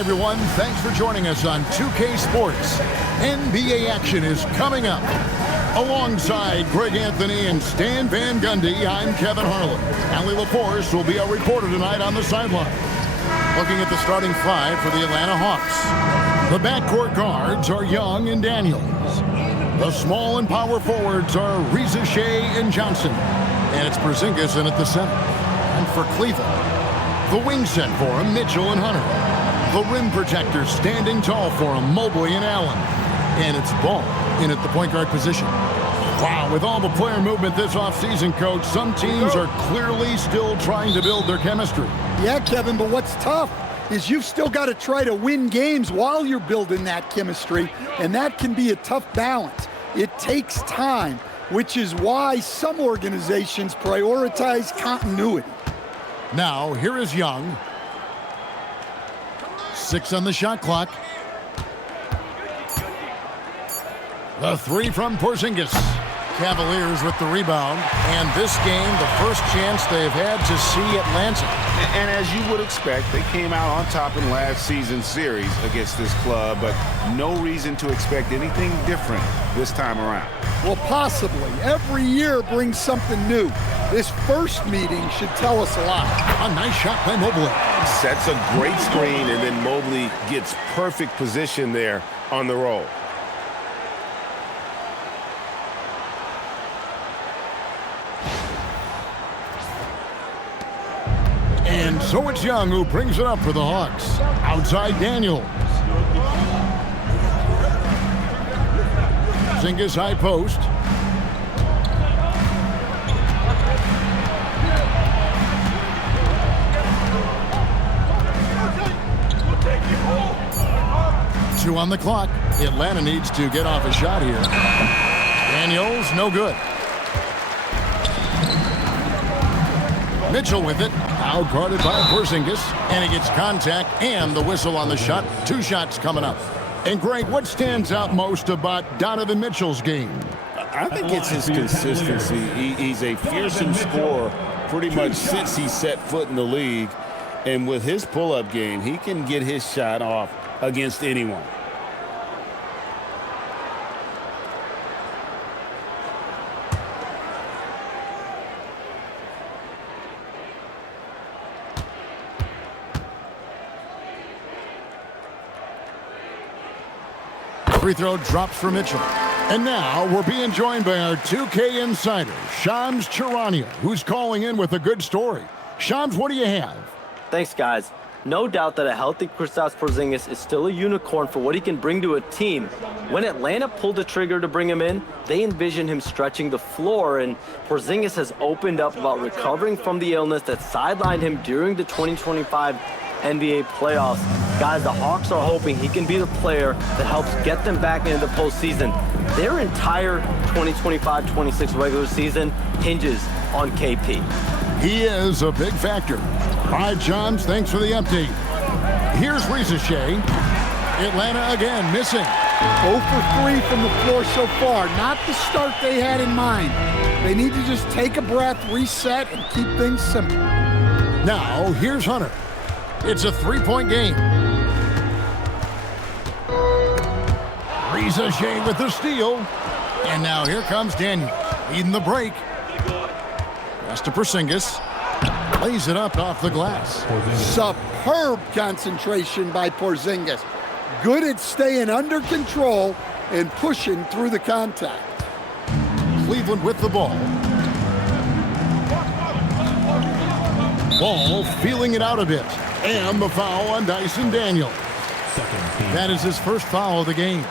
everyone. Thanks for joining us on 2K Sports. NBA action is coming up. Alongside Greg Anthony and Stan Van Gundy, I'm Kevin Harlan. Allie LaForce will be our reporter tonight on the sideline. Looking at the starting five for the Atlanta Hawks. The backcourt guards are Young and Daniels. The small and power forwards are Reza Shea and Johnson. And it's Porzingis in at the center. And for Cleveland, the wing set for him, Mitchell and Hunter. The rim protectors standing tall for him, Mobley and Allen. And it's Ball in at the point guard position. Wow, with all the player movement this offseason, Coach, some teams are clearly still trying to build their chemistry. Yeah, Kevin, but what's tough is you've still got to try to win games while you're building that chemistry, and that can be a tough balance. It takes time, which is why some organizations prioritize continuity. Now, here is Young. 6 on the shot clock. The three from Porzingis. Cavaliers with the rebound. And this game, the first chance they've had to see Atlanta. And as you would expect, they came out on top in last season's series against this club, but no reason to expect anything different this time around. Well, possibly. Every year brings something new. This first meeting should tell us a lot. A nice shot by Mobley. Sets a great screen, and then Mobley gets perfect position there on the roll. And so it's Young who brings it up for the Hawks. Outside Daniels. Porzingis high post. Two on the clock. Atlanta needs to get off a shot here. Daniels, no good. Mitchell with it. Out guarded by Porzingis. And he gets contact and the whistle on the shot. 2 shots coming up. And Greg, what stands out most about Donovan Mitchell's game? I think it's his consistency. He's a fearsome scorer pretty much since he set foot in the league. And with his pull-up game, he can get his shot off against anyone. Free throw drops for Mitchell. And now we're being joined by our 2K insider, Shams Charania, who's calling in with a good story. Shams, what do you have? Thanks, guys. No doubt that a healthy Kristaps Porzingis is still a unicorn for what he can bring to a team. When Atlanta pulled the trigger to bring him in, they envisioned him stretching the floor, and Porzingis has opened up about recovering from the illness that sidelined him during the 2025 NBA playoffs. Guys, the Hawks are hoping he can be the player that helps get them back into the postseason. Their entire 2025-26 regular season hinges on KP. He is a big factor. All right, Johns, thanks for the update. Here's Reza Shea. Atlanta again missing. 0 for 3 from the floor so far. Not the start they had in mind. They need to just take a breath, reset, and keep things simple. Now, here's Hunter. It's a 3-point game. Reza Shea with the steal. And now here comes Daniels, leading the break. Pass to Porzingis. Lays it up off the glass. Superb concentration by Porzingis. Good at staying under control and pushing through the contact. Cleveland with the ball. Ball feeling it out a bit. And the foul on Dyson Daniels. That is his first foul of the game.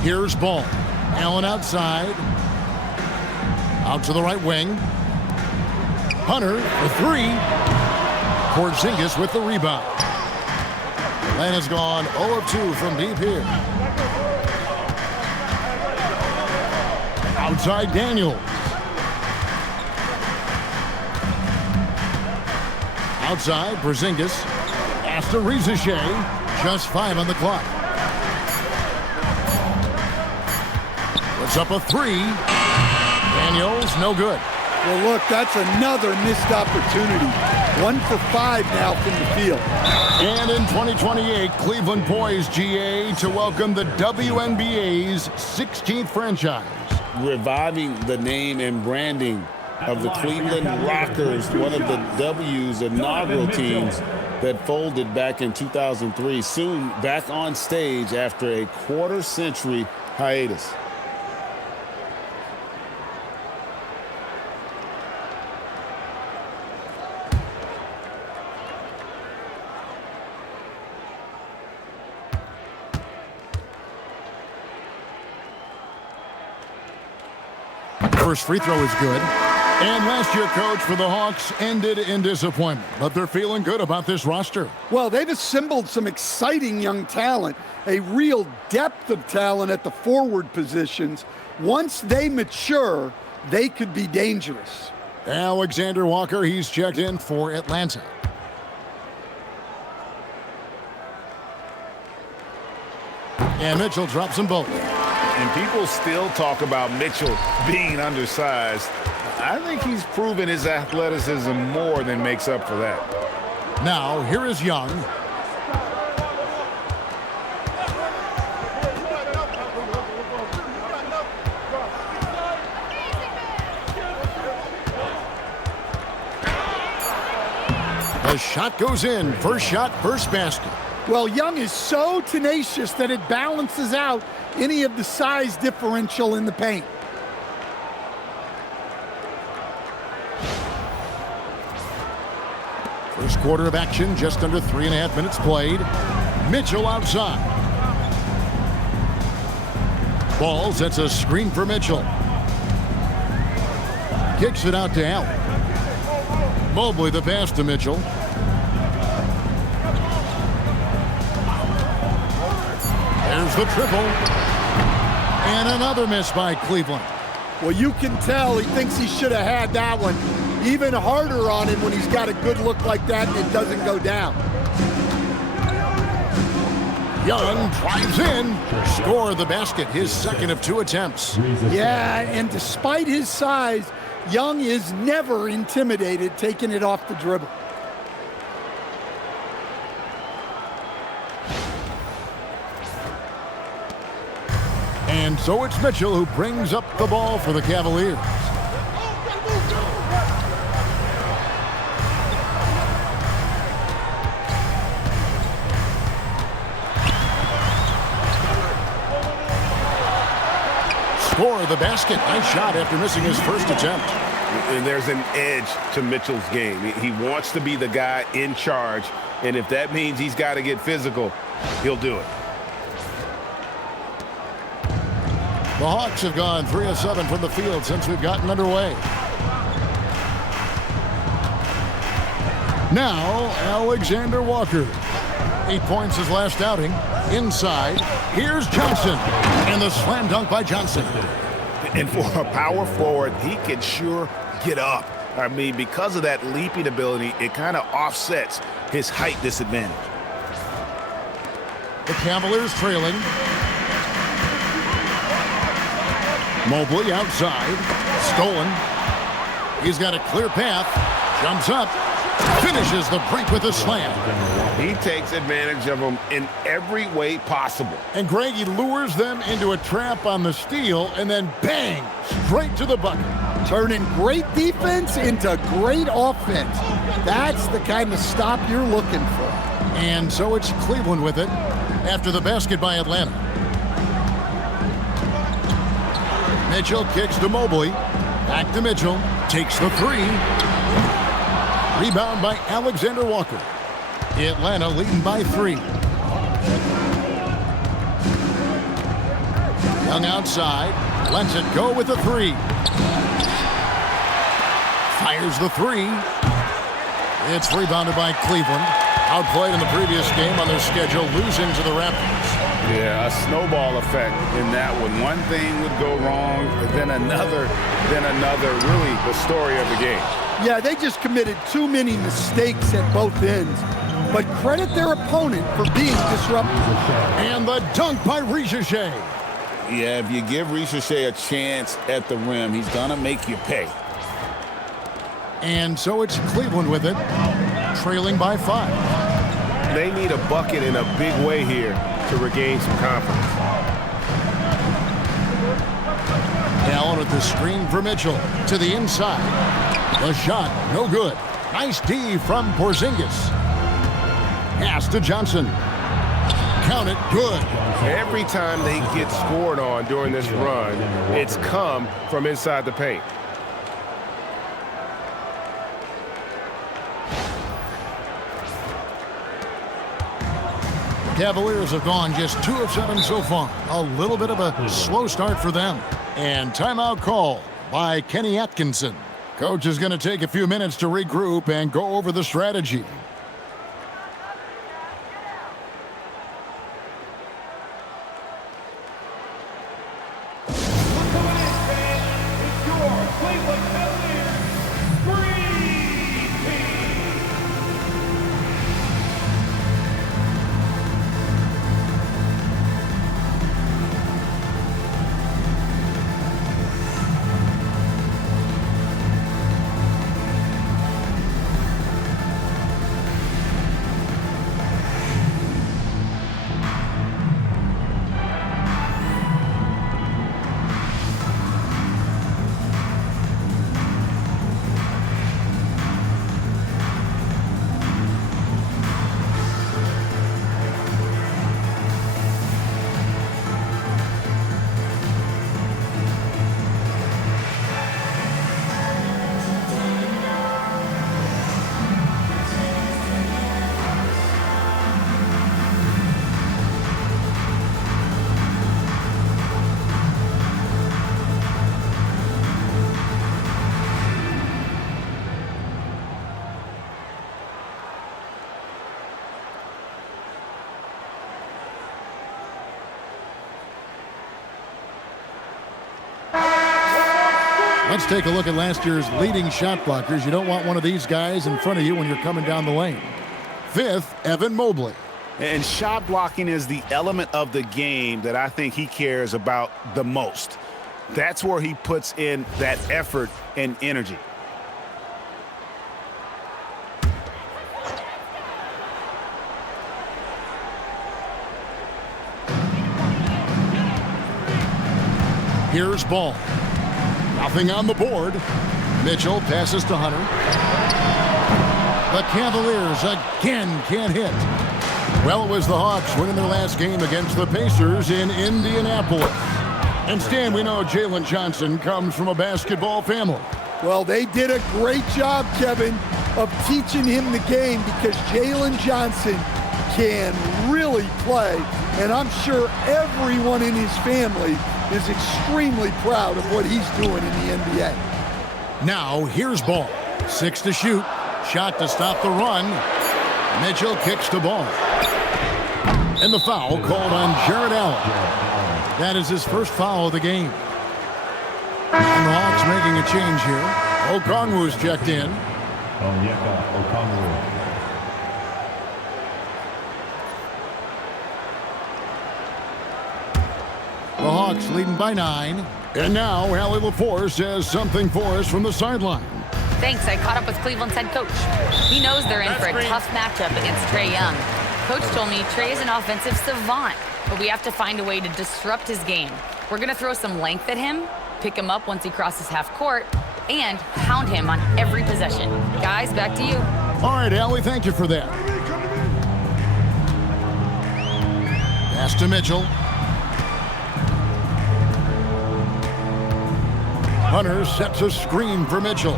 Here's Ball. Allen outside. Out to the right wing. Hunter for 3. Porzingis with the rebound. Atlanta's gone 0 of 2 from deep here. Outside Daniels. Outside Porzingis. After Reza Shea. Just 5 on the clock. Puts up a three. Daniels, no good. Well, look, that's another missed opportunity. 1 for 5 now from the field. And in 2028, Cleveland poised, GA, to welcome the WNBA's 16th franchise. Reviving the name and branding of the Cleveland Rockers, one of the W's inaugural teams that folded back in 2003. Soon back on stage after a quarter-century hiatus. First free throw is good. And last year, coach, for the Hawks ended in disappointment. But they're feeling good about this roster. Well, they've assembled some exciting young talent, a real depth of talent at the forward positions. Once they mature, they could be dangerous. Alexander Walker, he's checked in for Atlanta. And Mitchell drops them both. And people still talk about Mitchell being undersized. I think he's proven his athleticism more than makes up for that. Now, here is Young. The shot goes in. First shot, first basket. Well, Young is so tenacious that it balances out any of the size differential in the paint. First quarter of action, just under 3.5 minutes played. Mitchell outside. Ball sets a screen for Mitchell. Kicks it out to Allen. Mobley the pass to Mitchell. There's the triple. And another miss by Cleveland. Well, you can tell he thinks he should have had that one. Even harder on him when he's got a good look like that and it doesn't go down. Young drives in. Score the basket, his second of 2 attempts. Yeah, and despite his size, Young is never intimidated taking it off the dribble. And so it's Mitchell who brings up the ball for the Cavaliers. Score the basket. Nice shot after missing his first attempt. And there's an edge to Mitchell's game. He wants to be the guy in charge, and if that means he's got to get physical, he'll do it. The Hawks have gone 3 of 7 from the field since we've gotten underway. Now, Alexander Walker. 8 points his last outing. Inside, here's Johnson. And the slam dunk by Johnson. And for a power forward, he can sure get up. I mean, because of that leaping ability, it kind of offsets his height disadvantage. The Cavaliers trailing. Mobley outside. Stolen. He's got a clear path. Jumps up. Finishes the break with a slam. He takes advantage of them in every way possible. And Greg, he lures them into a trap on the steal and then bang, straight to the bucket. Turning great defense into great offense. That's the kind of stop you're looking for. And so it's Cleveland with it after the basket by Atlanta. Mitchell kicks to Mobley. Back to Mitchell. Takes the 3. Rebound by Alexander Walker. Atlanta leading by 3. Young outside. Lets it go with the 3. Fires the 3. It's rebounded by Cleveland. Outplayed in the previous game on their schedule, losing to the Raptors. Yeah, a snowball effect in that one. One thing would go wrong, then another, really the story of the game. Yeah, they just committed too many mistakes at both ends. But credit their opponent for being disruptive. And the dunk by Richeche. Yeah, if you give Ricochet a chance at the rim, he's going to make you pay. And so it's Cleveland with it, trailing by 5. They need a bucket in a big way here to regain some confidence. Allen with the screen for Mitchell to the inside. The shot, no good. Nice D from Porzingis. Pass to Johnson. Count it, good. Every time they get scored on during this run, it's come from inside the paint. Cavaliers have gone just 2 of 7 so far. A little bit of a slow start for them. And timeout call by Kenny Atkinson. Coach is going to take a few minutes to regroup and go over the strategy. Let's take a look at last year's leading shot blockers. You don't want one of these guys in front of you when you're coming down the lane. 5th, Evan Mobley. And shot blocking is the element of the game that I think he cares about the most. That's where he puts in that effort and energy. Here's Ball. Nothing on the board. Mitchell passes to Hunter. The Cavaliers again can't hit. Well, it was the Hawks winning their last game against the Pacers in Indianapolis. And Stan, we know Jalen Johnson comes from a basketball family. Well, they did a great job, Kevin, of teaching him the game because Jalen Johnson can really play. And I'm sure everyone in his family is extremely proud of what he's doing in the NBA. Now, here's Ball. 6 to shoot. Shot to stop the run. Mitchell kicks to Ball. And the foul called on Jarrett Allen. That is his first foul of the game. And the Hawks making a change here. Okongwu's checked in. Onyeka, Okongwu. The Hawks leading by 9. And now Allie LaForce has something for us from the sideline. Thanks. I caught up with Cleveland's head coach. He knows they're in for a tough matchup against Trae Young. Coach told me Trae is an offensive savant, but we have to find a way to disrupt his game. We're going to throw some length at him, pick him up once he crosses half court, and hound him on every possession. Guys, back to you. All right, Allie, thank you for that. Pass to Mitchell. Hunter sets a screen for Mitchell.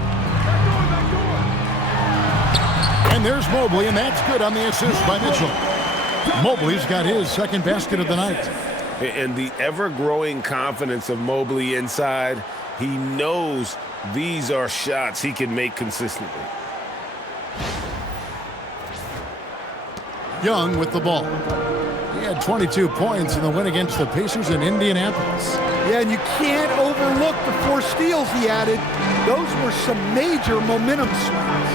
And there's Mobley, and that's good on the assist by Mitchell. Mobley's got his second basket of the night. And the ever-growing confidence of Mobley inside, he knows these are shots he can make consistently. Young with the ball. He had 22 points in the win against the Pacers in Indianapolis. Yeah, and you can't overlook the 4 steals he added. Those were some major momentum swings.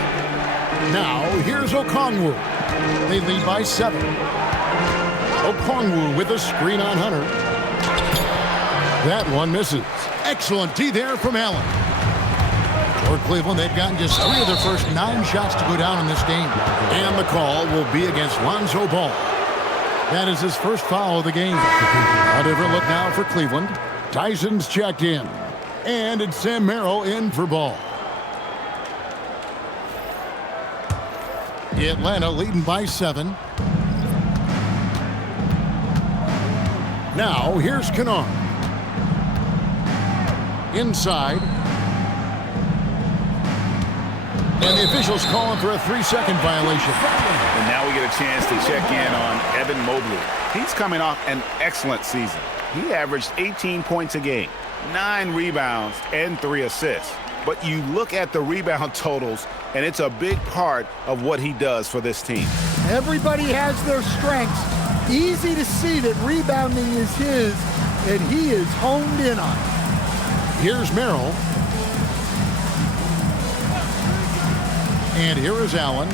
Now, here's Okongwu. They lead by 7. Okongwu with a screen on Hunter. That one misses. Excellent D there from Allen. For Cleveland, they've gotten just 3 of their first 9 shots to go down in this game. And the call will be against Lonzo Ball. That is his first foul of the game. A different look now for Cleveland. Tyson's checked in. And it's Sam Merrill in for Ball. Atlanta leading by 7. Now, here's Kennard. Inside. And the officials calling for a 3-second violation. And now we get a chance to check in on Evan Mobley. He's coming off an excellent season. He averaged 18 points a game, 9 rebounds, and 3 assists. But you look at the rebound totals, and it's a big part of what he does for this team. Everybody has their strengths. Easy to see that rebounding is his, and he is honed in on it. Here's Merrill. And here is Allen.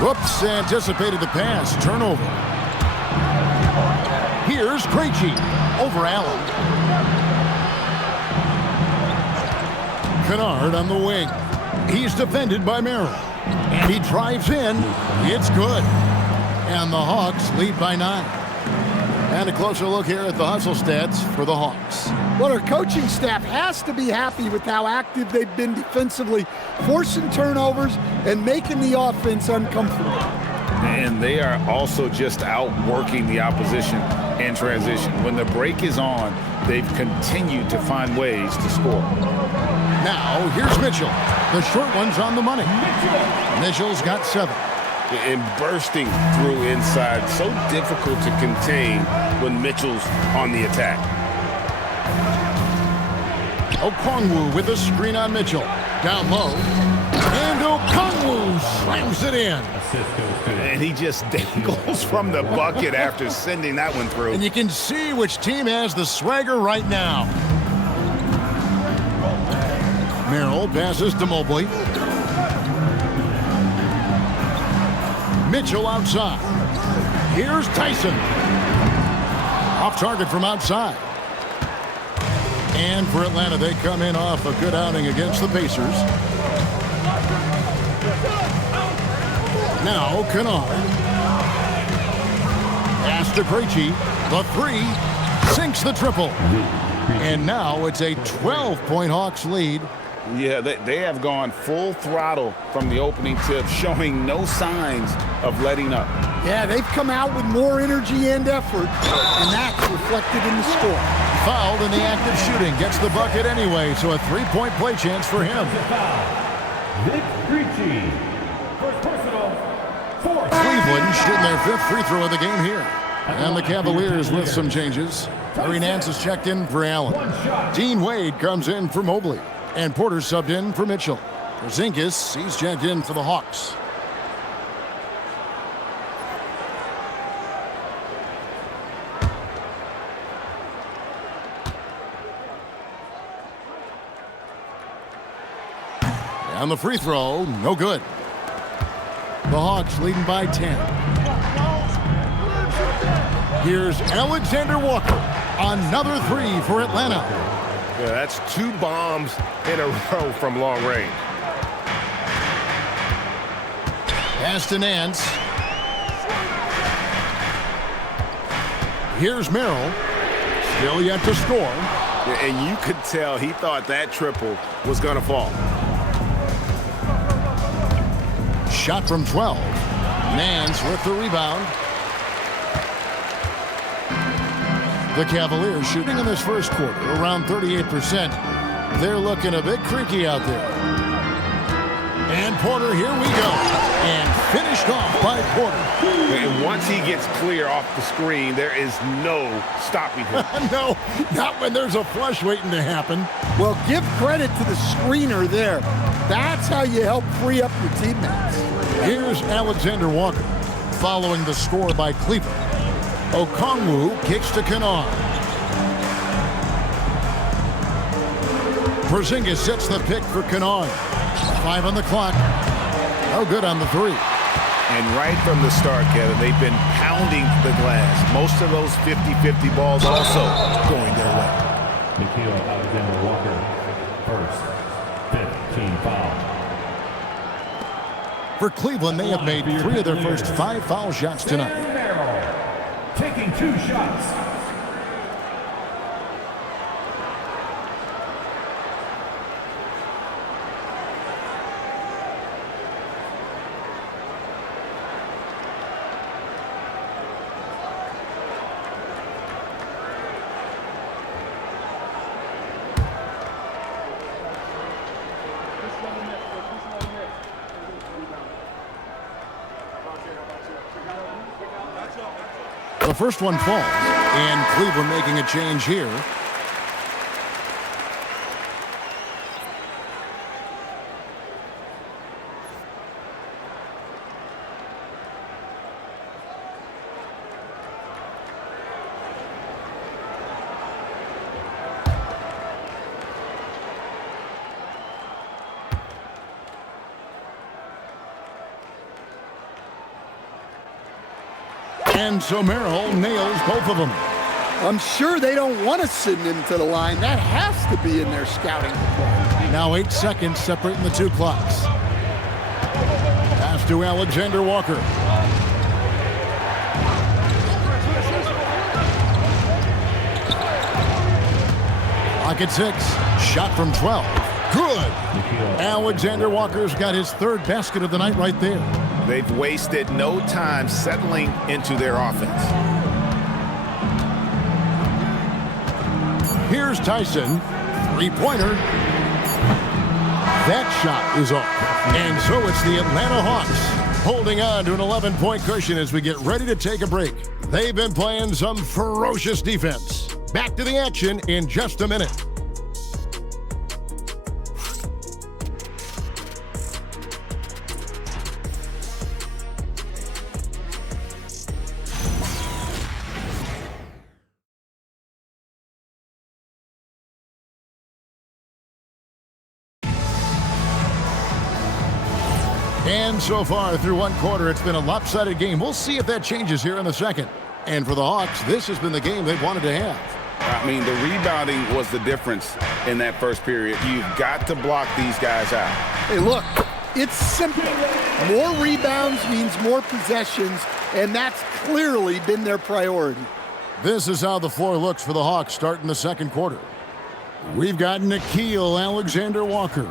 Whoops, anticipated the pass. Turnover. Here's Krejci over Allen. Kennard on the wing. He's defended by Merrill. And he drives in. It's good. And the Hawks lead by 9. And a closer look here at the hustle stats for the Hawks. Well, our coaching staff has to be happy with how active they've been defensively, forcing turnovers and making the offense uncomfortable. And they are also just outworking the opposition in transition. When the break is on, they've continued to find ways to score. Now, here's Mitchell. The short one's on the money. Mitchell's got 7. And bursting through inside, so difficult to contain when Mitchell's on the attack. Okongwu with the screen on Mitchell. Down low. And Okongwu slams it in. And he just dangles from the bucket after sending that one through. And you can see which team has the swagger right now. Merrill passes to Mobley. Mitchell outside. Here's Tyson. Off target from outside. And for Atlanta, they come in off a good outing against the Pacers. Now, Kennard. Pass to Krejci. The 3. Sinks the triple. And now it's a 12-point Hawks lead. Yeah, they have gone full throttle from the opening tip, showing no signs of letting up. Yeah, they've come out with more energy and effort, and that's reflected in the score. Fouled in the act of shooting. Gets the bucket anyway, so a 3-point play chance for him. Cleveland shooting their 5th free throw of the game here. And the Cavaliers with some changes. Larry Nance is checked in for Allen. Dean Wade comes in for Mobley. And Porter subbed in for Mitchell. Porzingis, he's checked in for the Hawks. And the free throw, no good. The Hawks leading by 10. Here's Alexander Walker. Another 3 for Atlanta. Yeah, that's 2 bombs in a row from long range. Pass to Nance. Here's Merrill. Still yet to score. And you could tell he thought that triple was going to fall. Shot from 12. Nance with the rebound. The Cavaliers shooting in this first quarter around 38%. They're looking a bit creaky out there. And Porter, here we go. And finished off by Porter. And once he gets clear off the screen, there is no stopping him. No, not when there's a flush waiting to happen. Well, give credit to the screener there. That's how you help free up your teammates. Here's Alexander Walker following the score by Cleveland. Okongwu kicks to Kennard. Porzingis sets the pick for Kennard. 5 on the clock. No good on the 3. And right from the start, Kevin, they've been pounding the glass. Most of those 50-50 balls also going their way. Alexander Walker, first, 5th team foul. For Cleveland, they have made 3 of their first 5 foul shots tonight. Taking 2 shots. The first one falls, and Cleveland making a change here. And so Merrill nails both of them. I'm sure they don't want to send him to the line. That has to be in their scouting report. Now 8 seconds separating the 2 clocks. Pass to Alexander Walker. Clock at 6. Shot from 12. Good. Alexander Walker's got his 3rd basket of the night right there. They've wasted no time settling into their offense. Here's Tyson. 3-pointer. That shot is off. And so it's the Atlanta Hawks holding on to an 11-point cushion as we get ready to take a break. They've been playing some ferocious defense. Back to the action in just a minute. And so far through 1 quarter, it's been a lopsided game. We'll see if that changes here in the second. And for the Hawks, this has been the game they've wanted to have. I mean, the rebounding was the difference in that first period. You've got to block these guys out. Hey, look, it's simple. More rebounds means more possessions, and that's clearly been their priority. This is how the floor looks for the Hawks starting the second quarter. We've got Nickeil Alexander-Walker.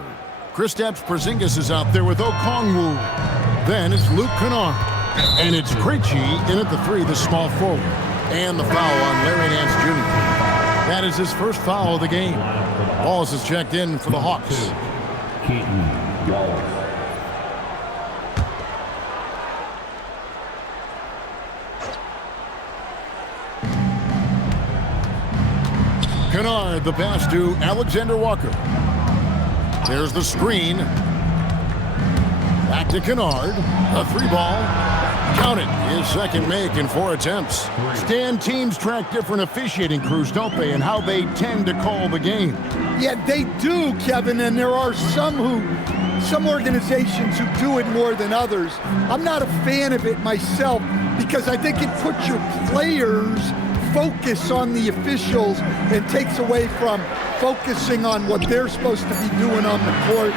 Kristaps Porzingis is out there with Okongwu. Then it's Luke Kennard. And it's Krejci in at the 3, the small forward. And the foul on Larry Nance Jr. That is his first foul of the game. Wallace is checked in for the Hawks. Keaton Wallace. Kennard, the pass to Alexander Walker. There's the screen. Back to Kennard. A 3-ball. Count it. His second make in 4 attempts. Stan, teams track different officiating crews, don't they, and how they tend to call the game. Yeah, they do, Kevin, and there are some organizations who do it more than others. I'm not a fan of it myself because I think it puts your players' focus on the officials and takes away from focusing on what they're supposed to be doing on the court.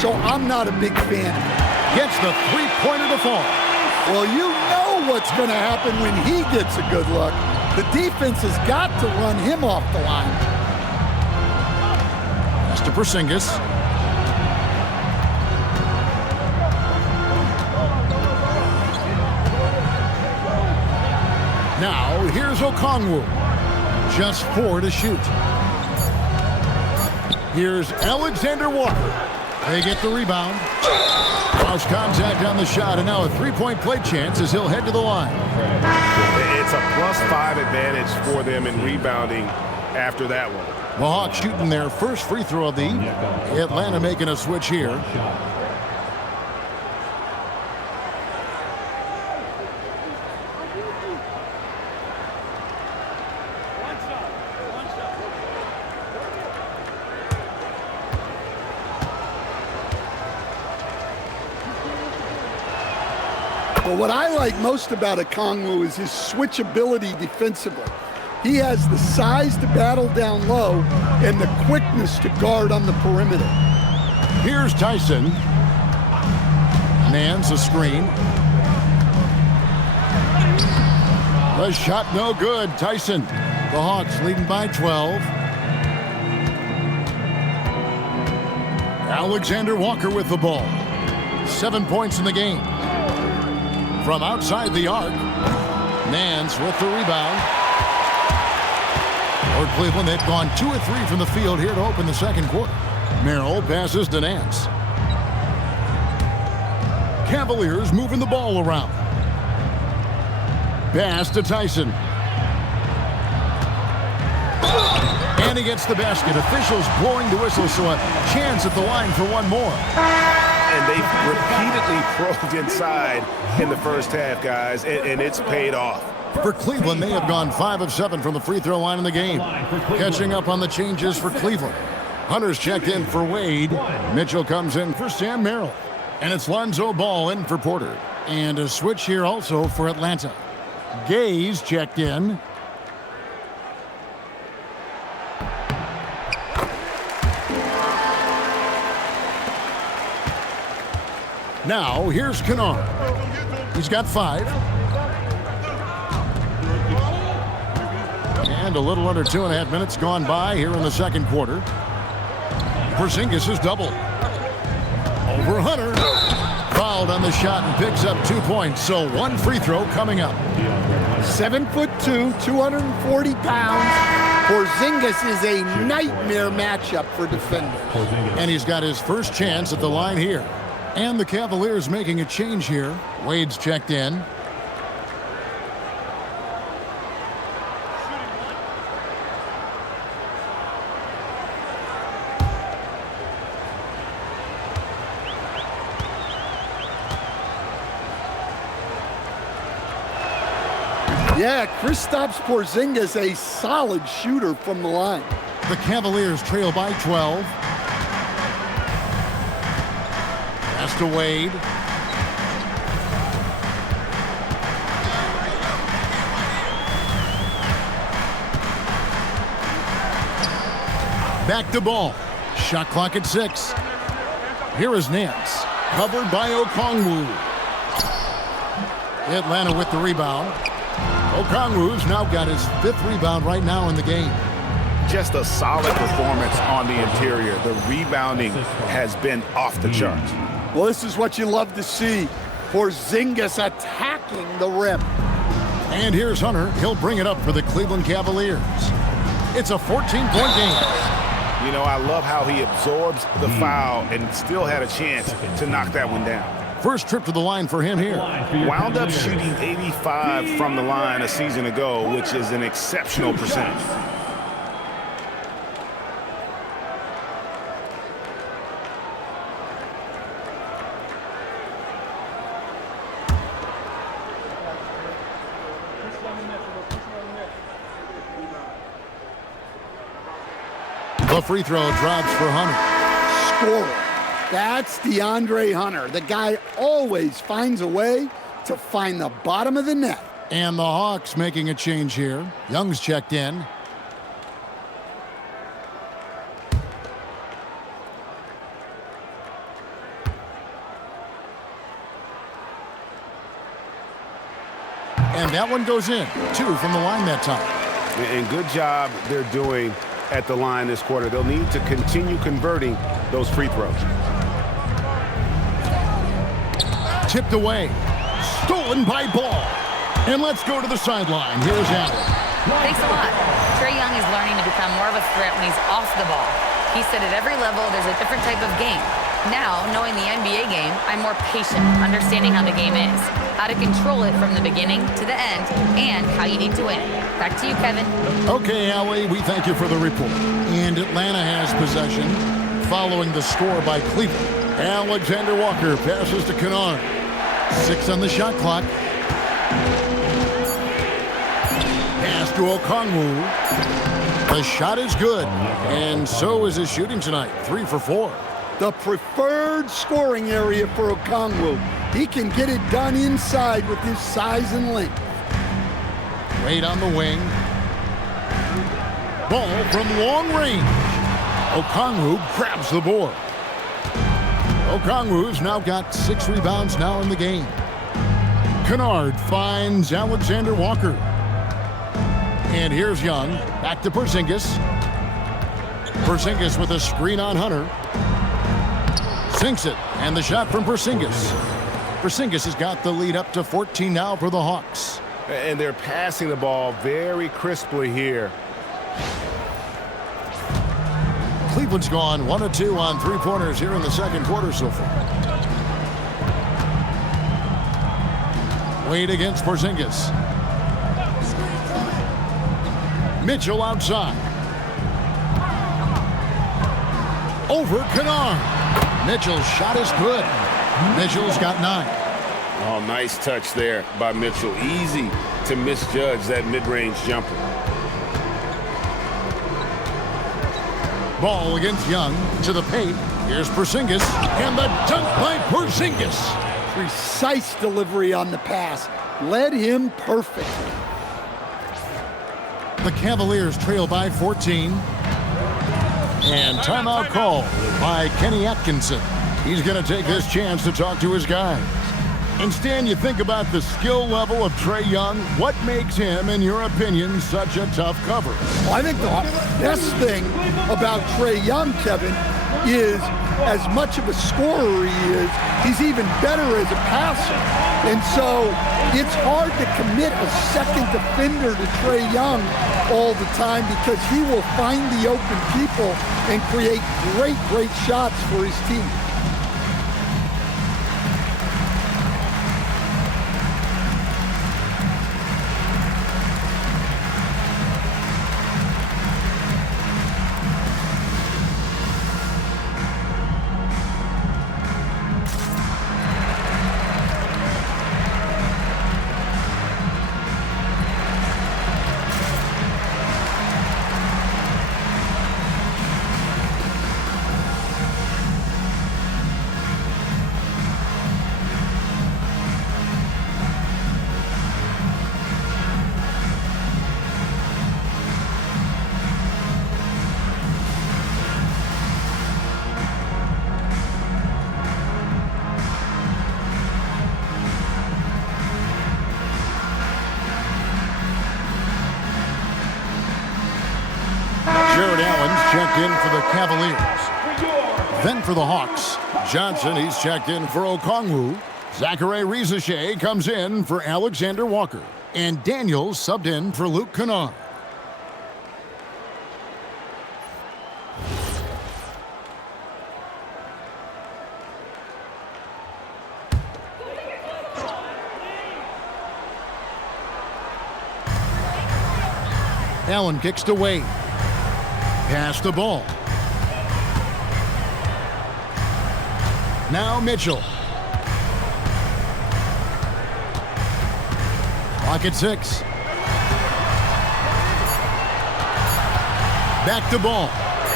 So I'm not a big fan of it. Gets the 3-pointer to fall. Well, you know what's going to happen when he gets a good look. The defense has got to run him off the line. Pass to Porzingis. Now, here's Okongwu. Just 4 to shoot. Here's Alexander Walker. They get the rebound. Cross contact on the shot, and now a 3-point play chance as he'll head to the line. It's a +5 advantage for them in rebounding after that one. The Hawks shooting their first free throw of the Atlanta making a switch here. But what I like most about Okongwu is his switchability defensively. He has the size to battle down low and the quickness to guard on the perimeter. Here's Tyson. Nance a screen. The shot no good. Tyson. The Hawks leading by 12. Alexander Walker with the ball. 7 points in the game. From outside the arc, Nance with the rebound. For Cleveland, they've gone 2 or 3 from the field here to open the second quarter. Merrill passes to Nance. Cavaliers moving the ball around. Pass to Tyson. And he gets the basket. Officials blowing the whistle, so a chance at the line for one more. And they've repeatedly probed inside in the first half, guys, and it's paid off. For Cleveland, they have gone 5 of 7 from the free throw line in the game. Catching up on the changes for Cleveland. Hunter's checked in for Wade. Mitchell comes in for Sam Merrill. And it's Lonzo Ball in for Porter. And a switch here also for Atlanta. Gay's checked in. Now, here's Kennard. He's got 5. And a little under 2.5 minutes gone by here in the second quarter. Porzingis is double. Over Hunter. Fouled on the shot and picks up 2 points. So 1 free throw coming up. 7'2", 240 pounds. Porzingis is a nightmare matchup for defenders. And he's got his first chance at the line here. And the Cavaliers making a change here. Wade's checked in. Yeah, Kristaps Porzingis, a solid shooter from the line. The Cavaliers trail by 12. Pass to Wade. Back to Ball. Shot clock at 6. Here is Nance. Covered by Okongwu. Atlanta with the rebound. Okongwu's now got his 5th rebound right now in the game. Just a solid performance on the interior. The rebounding has been off the charts. Well, this is what you love to see. Porzingis attacking the rim. And here's Hunter. He'll bring it up for the Cleveland Cavaliers. It's a 14-point game. You know, I love how he absorbs the foul and still had a chance to knock that one down. First trip to the line for him here. Wound up shooting 85 from the line a season ago, which is an exceptional percentage. The free throw drops for Hunter. Scorer. That's DeAndre Hunter. The guy always finds a way to find the bottom of the net. And the Hawks making a change here. Young's checked in. And that one goes in. 2 from the line that time. And good job they're doing at the line this quarter. They'll need to continue converting those free throws. Tipped away. Stolen by Ball. And let's go to the sideline. Here's Allen. Thanks a lot. Trae Young is learning to become more of a threat when he's off the ball. He said at every level there's a different type of game. Now, knowing the NBA game, I'm more patient, understanding how the game is, how to control it from the beginning to the end, and how you need to win it. Back to you, Kevin. Okay, Allie, we thank you for the report. And Atlanta has possession following the score by Cleveland. Alexander Walker passes to Kennard. 6 on the shot clock. Pass to Okongwu. The shot is good, and so is his shooting tonight. 3 for 4. The preferred scoring area for Okongwu. He can get it done inside with his size and length. Wade on the wing. Ball from long range. Okongwu grabs the board. Okongwu's now got 6 rebounds now in the game. Kennard finds Alexander Walker. And here's Young. Back to Porzingis. Porzingis with a screen on Hunter. Sinks it. And the shot from Porzingis. Porzingis has got the lead up to 14 now for the Hawks. And they're passing the ball very crisply here. Cleveland's gone 1 of 2 on 3-pointers here in the second quarter so far. Wade against Porzingis. Mitchell outside. Over Kennard. Mitchell's shot is good. Mitchell's got 9. Oh, nice touch there by Mitchell. Easy to misjudge that mid-range jumper. Ball against Young to the paint. Here's Porzingis, and the dunk by Porzingis. Precise delivery on the pass. Led him perfectly. The Cavaliers trail by 14. And timeout called by Kenny Atkinson. He's going to take this chance to talk to his guys. And Stan, you think about the skill level of Trae Young. What makes him, in your opinion, such a tough cover? Well, I think the best thing about Trae Young, Kevin, is as much of a scorer he is, he's even better as a passer. And so it's hard to commit a second defender to Trae Young all the time because he will find the open people and create great shots for his team. Checked in for the Cavaliers. Then for the Hawks, Johnson, he's checked in for Okongwu. Zachary Rizachet comes in for Alexander Walker. And Daniels subbed in for Luke Kennard. Allen kicks to Wade. Pass the ball. Now Mitchell. Clock at 6. Back to ball.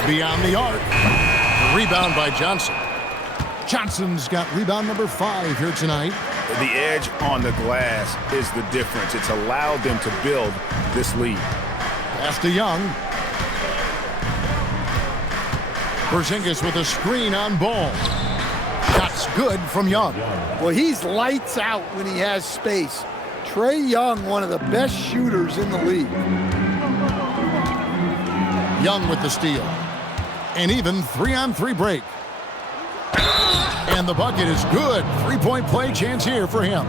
Beyond the arc. Rebound by Johnson. Johnson's got rebound number 5 here tonight. The edge on the glass is the difference. It's allowed them to build this lead. Pass to Young. Porzingis with a screen on Ball. Shots good from Young. Well, he's lights out when he has space. Trae Young, one of the best shooters in the league. Young with the steal. An even 3-on-3 break. And the bucket is good. 3-point play chance here for him.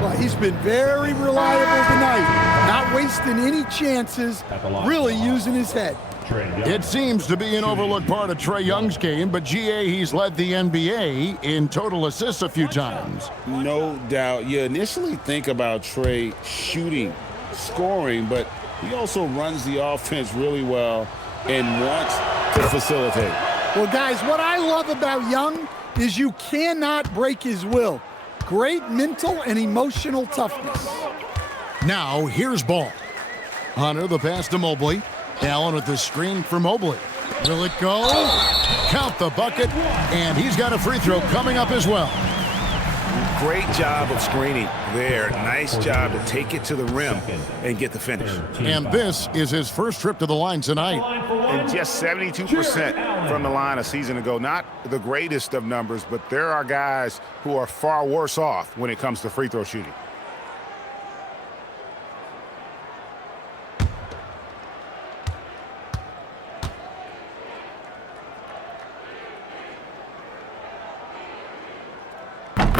Well, he's been very reliable tonight. Not wasting any chances. Really using his head. It seems to be an overlooked part of Trae Young's game, but GA, he's led the NBA in total assists a few times. No doubt. You initially think about Trae shooting, scoring, but he also runs the offense really well and wants to facilitate. Well, guys, what I love about Young is you cannot break his will. Great mental and emotional toughness. Now, here's Ball. Hunter, the pass to Mobley. Allen with the screen for Mobley. Will it go? Count the bucket, and he's got a free throw coming up as well. Great job of screening there. Nice job to take it to the rim and get the finish. And this is his first trip to the line tonight. And just 72% from the line a season ago. Not the greatest of numbers, but there are guys who are far worse off when it comes to free throw shooting.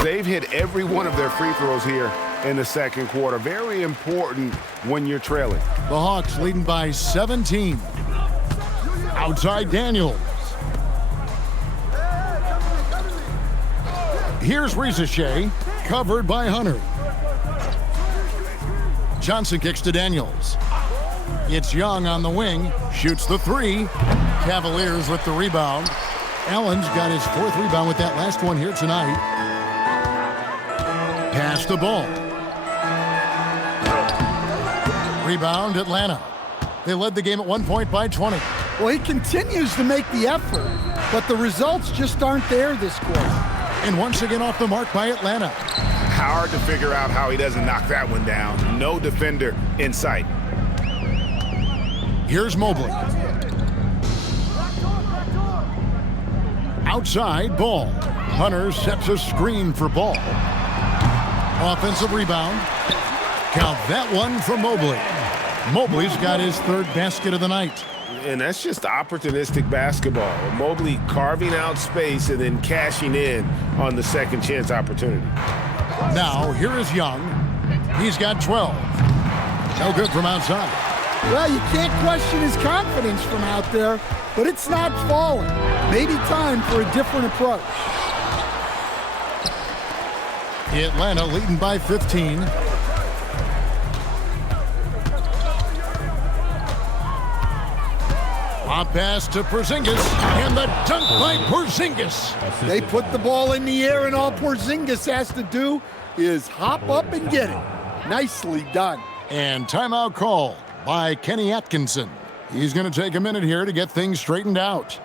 They've hit every one of their free throws here in the second quarter. Very important when you're trailing. The Hawks leading by 17. Outside Daniels. Here's Ricochet, covered by Hunter. Johnson kicks to Daniels. It's Young on the wing, shoots the three. Cavaliers with the rebound. Allen's got his fourth rebound with that last one here tonight. Pass the ball. Rebound, Atlanta. They led the game at 1 point by 20. Well, he continues to make the effort, but the results just aren't there this quarter. And once again off the mark by Atlanta. Hard to figure out how he doesn't knock that one down. No defender in sight. Here's Mobley. Outside, Ball. Hunter sets a screen for Ball. Offensive rebound. Count that one for Mobley. Mobley's got his third basket of the night. And that's just opportunistic basketball. Mobley carving out space and then cashing in on the second chance opportunity. Now, here is Young. He's got 12. No good from outside. Well, you can't question his confidence from out there, but it's not falling. Maybe time for a different approach. Atlanta leading by 15. Hop pass to Porzingis, and the dunk by Porzingis. They put the ball in the air, and all Porzingis has to do is hop up and get it. Nicely done. And timeout call by Kenny Atkinson. He's going to take a minute here to get things straightened out.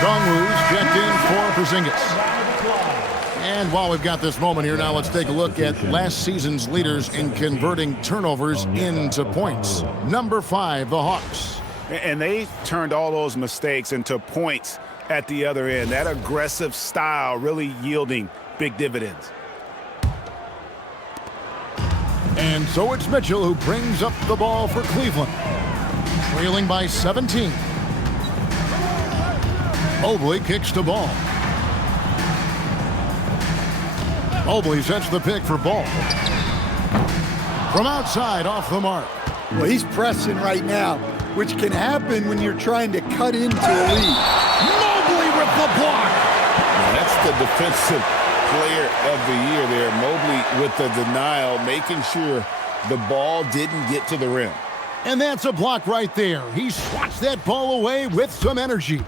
Okongwu's checked in for Porzingis. And while we've got this moment here, now let's take a look at last season's leaders in converting turnovers into points. Number 5, the Hawks. And they turned all those mistakes into points at the other end. That aggressive style really yielding big dividends. And so it's Mitchell who brings up the ball for Cleveland. Trailing by 17. Mobley kicks the ball. Mobley sets the pick for Ball. From outside, off the mark. Well, he's pressing right now, which can happen when you're trying to cut into a lead. Mobley with the block. That's the defensive player of the year there. Mobley with the denial, making sure the ball didn't get to the rim. And that's a block right there. He swats that ball away with some energy.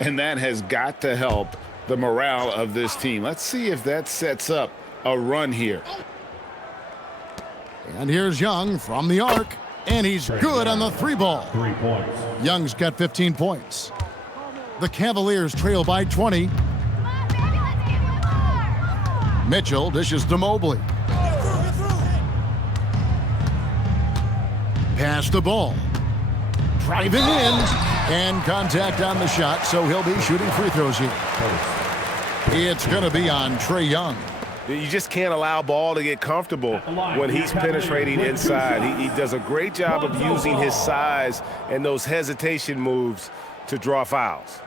And that has got to help the morale of this team. Let's see if that sets up a run here. And here's Young from the arc. And he's good on the 3 ball. 3 points. Young's got 15 points. The Cavaliers trail by 20. Mitchell dishes to Mobley. Pass the ball. Driving in. And contact on the shot, so he'll be shooting free throws here. It's going to be on Trae Young. You just can't allow ball to get comfortable when he's penetrating inside. He does a great job of using his size and those hesitation moves to draw fouls.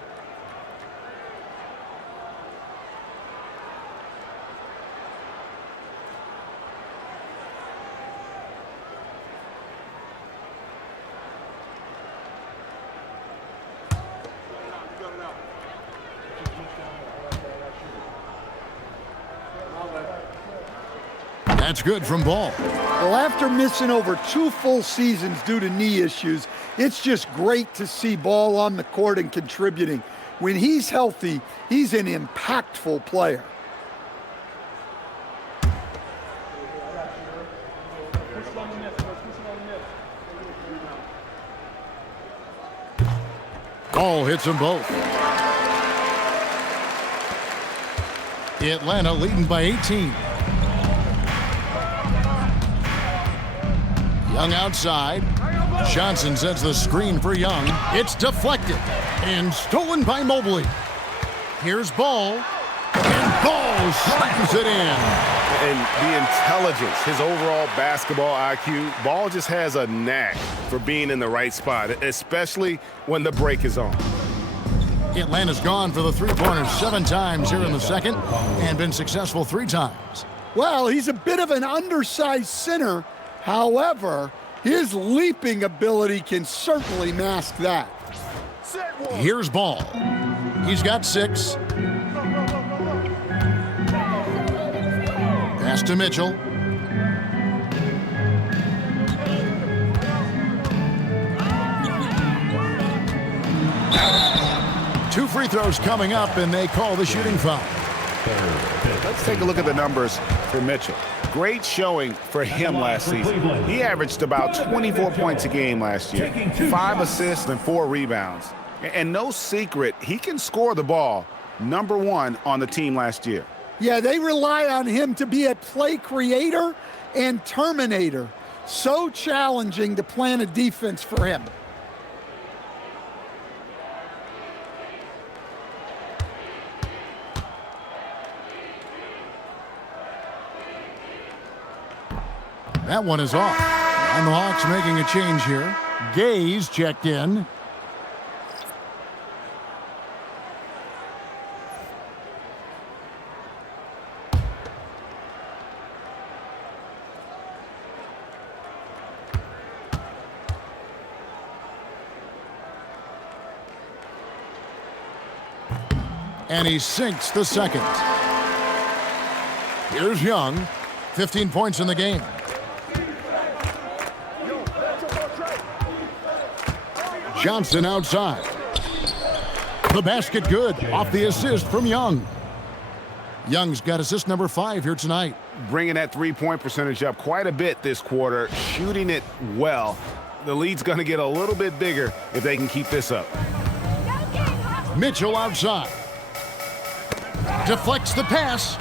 That's good from Ball. Well, after missing over 2 full seasons due to knee issues, it's just great to see Ball on the court and contributing. When he's healthy, he's an impactful player. Ball hits them both. Atlanta leading by 18. Young outside. Johnson sets the screen for Young. It's deflected and stolen by Mobley. Here's Ball. And Ball slams it in. And the intelligence, his overall basketball IQ, Ball just has a knack for being in the right spot, especially when the break is on. Atlanta's gone for the three-pointers 7 times here in the second and been successful 3 times. Well, he's a bit of an undersized center. However, his leaping ability can certainly mask that. Here's Ball. He's got 6. Pass to Mitchell. Two free throws coming up, and they call the shooting foul. Let's take a look at the numbers for Mitchell. Great showing for him last season. He averaged about 24 points a game last year, 5 assists and 4 rebounds. And no secret, he can score the ball. #1 on the team last year. Yeah, they rely on him to be a play creator and terminator. So challenging to plan a defense for him. That one is off. And the Hawks making a change here. Gay's checked in. And he sinks the second. Here's Young. 15 points in the game. Johnson outside. The basket good. Off the assist from Young. Young's got assist number 5 here tonight. Bringing that three-point percentage up quite a bit this quarter, shooting it well. The lead's going to get a little bit bigger if they can keep this up. Mitchell outside. Deflects the pass.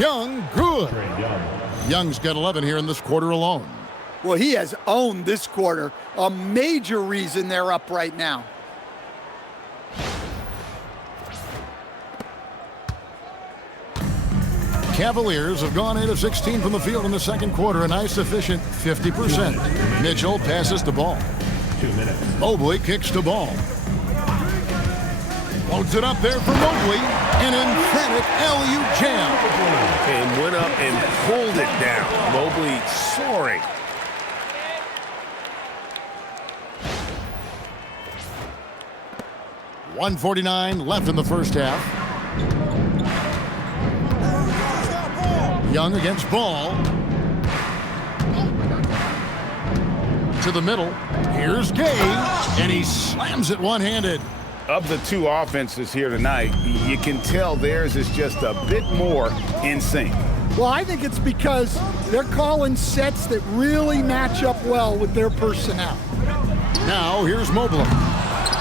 Young, good. Young's got 11 here in this quarter alone. Well, he has owned this quarter. A major reason they're up right now. Cavaliers have gone 8 of 16 from the field in the second quarter, a nice efficient 50%. Mitchell passes the ball. 2 minutes. Mobley kicks the ball. Loads it up there for Mobley. An emphatic LU jam. And went up and pulled it down. Mobley soaring. .149 left in the first half. Young against Ball. To the middle. Here's Gay. And he slams it one-handed. Of the 2 offenses here tonight, you can tell theirs is just a bit more in sync. Well, I think it's because they're calling sets that really match up well with their personnel. Now, here's Mobley.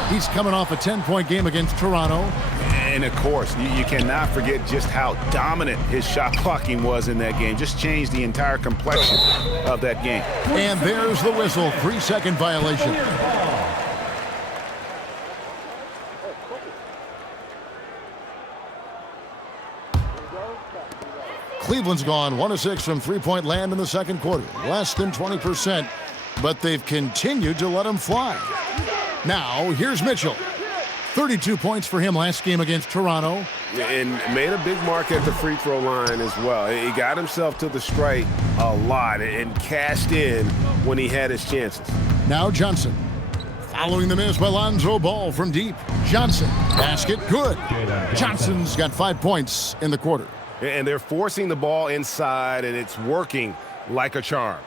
He's coming off a 10-point game against Toronto. And, of course, you cannot forget just how dominant his shot blocking was in that game. Just changed the entire complexion of that game. And there's the whistle. 3-second violation. Cleveland's gone 1 of 6 from three-point land in the second quarter. Less than 20%, but they've continued to let them fly. Now, here's Mitchell. 32 points for him last game against Toronto. And made a big mark at the free throw line as well. He got himself to the strike a lot and cashed in when he had his chances. Now Johnson. Following the miss by Lonzo Ball from deep. Johnson. Basket good. Johnson's got 5 points in the quarter. And they're forcing the ball inside, and it's working like a charm.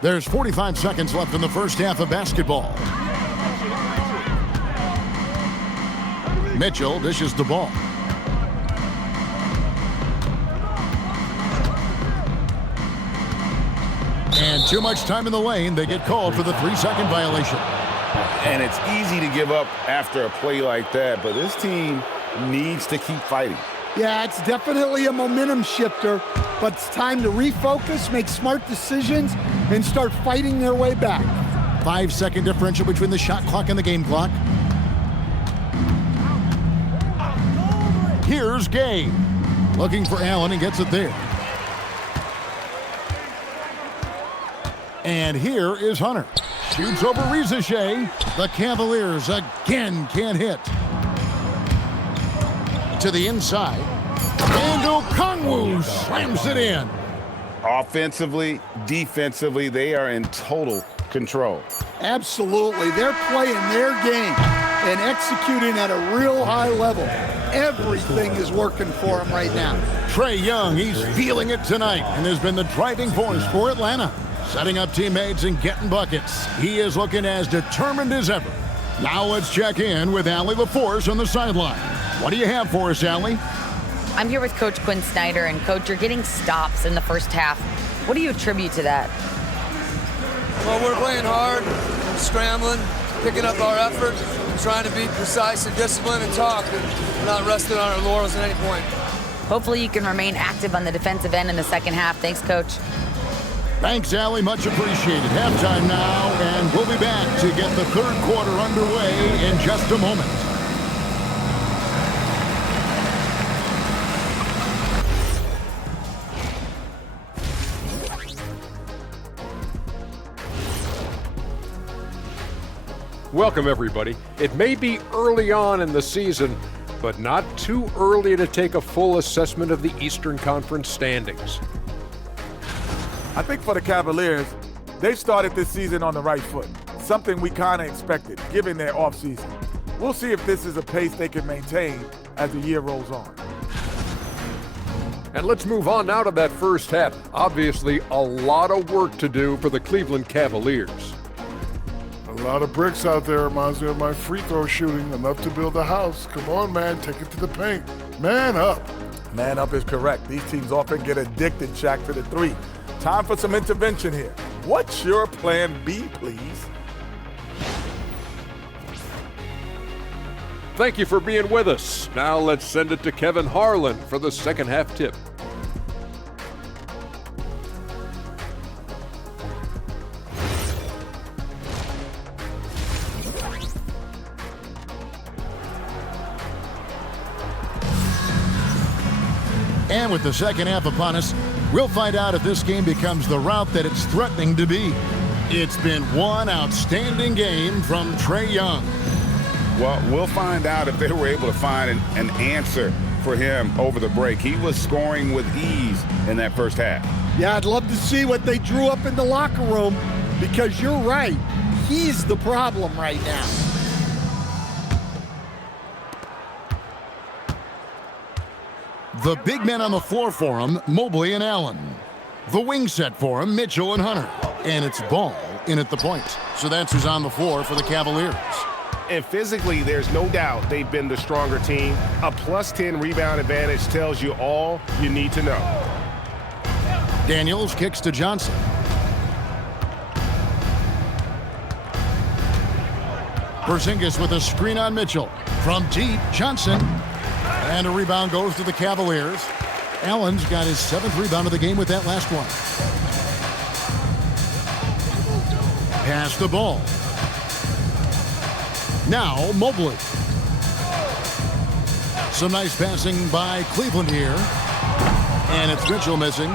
There's 45 seconds left in the first half of basketball. Mitchell dishes the ball. And too much time in the lane. They get called for the 3-second violation. And it's easy to give up after a play like that, but this team needs to keep fighting. Yeah, it's definitely a momentum shifter, but it's time to refocus, make smart decisions, and start fighting their way back. 5-second differential between the shot clock and the game clock. Here's Gay. Looking for Allen and gets it there. And here is Hunter. Shoots over Rizichet. The Cavaliers again can't hit. To the inside. And Okongwu slams it in. Offensively, defensively, they are in total control. Absolutely. They're playing their game and executing at a real high level. Everything is working for them right now. Trae Young, he's feeling it tonight and has been the driving force for Atlanta. Setting up teammates and getting buckets. He is looking as determined as ever. Now let's check in with Allie LaForce on the sideline. What do you have for us, Allie? I'm here with Coach Quinn Snyder, and Coach, you're getting stops in the first half. What do you attribute to that? Well, we're playing hard, scrambling, picking up our effort, and trying to be precise and disciplined and talk, and we're not resting on our laurels at any point. Hopefully you can remain active on the defensive end in the second half. Thanks, Coach. Thanks, Allie. Much appreciated. Halftime now, and we'll be back to get the third quarter underway in just a moment. Welcome, everybody. It may be early on in the season, but not too early to take a full assessment of the Eastern Conference standings. I think for the Cavaliers, they started this season on the right foot, something we kind of expected, given their offseason. We'll see if this is a pace they can maintain as the year rolls on. And let's move on now to that first half. Obviously, a lot of work to do for the Cleveland Cavaliers. A lot of bricks out there. Reminds me of my free throw shooting. Enough to build a house. Come on, man. Take it to the paint. Man up. Man up is correct. These teams often get addicted, Shaq, to the three. Time for some intervention here. What's your plan B, please? Thank you for being with us. Now let's send it to Kevin Harlan for the second half tip. And with the second half upon us, we'll find out if this game becomes the route that it's threatening to be. It's been one outstanding game from Trae Young. Well, we'll find out if they were able to find an answer for him over the break. He was scoring with ease in that first half. Yeah, I'd love to see what they drew up in the locker room, because you're right. He's the problem right now. The big men on the floor for him, Mobley and Allen. The wing set for him, Mitchell and Hunter. And it's Ball in at the point. So that's who's on the floor for the Cavaliers. And physically, there's no doubt they've been the stronger team. A +10 rebound advantage tells you all you need to know. Daniels kicks to Johnson. Porzingis with a screen on Mitchell. From deep, Johnson. And a rebound goes to the Cavaliers. Allen's got his 7th rebound of the game with that last one. Pass the ball. Now Mobley. Some nice passing by Cleveland here. And it's Mitchell missing.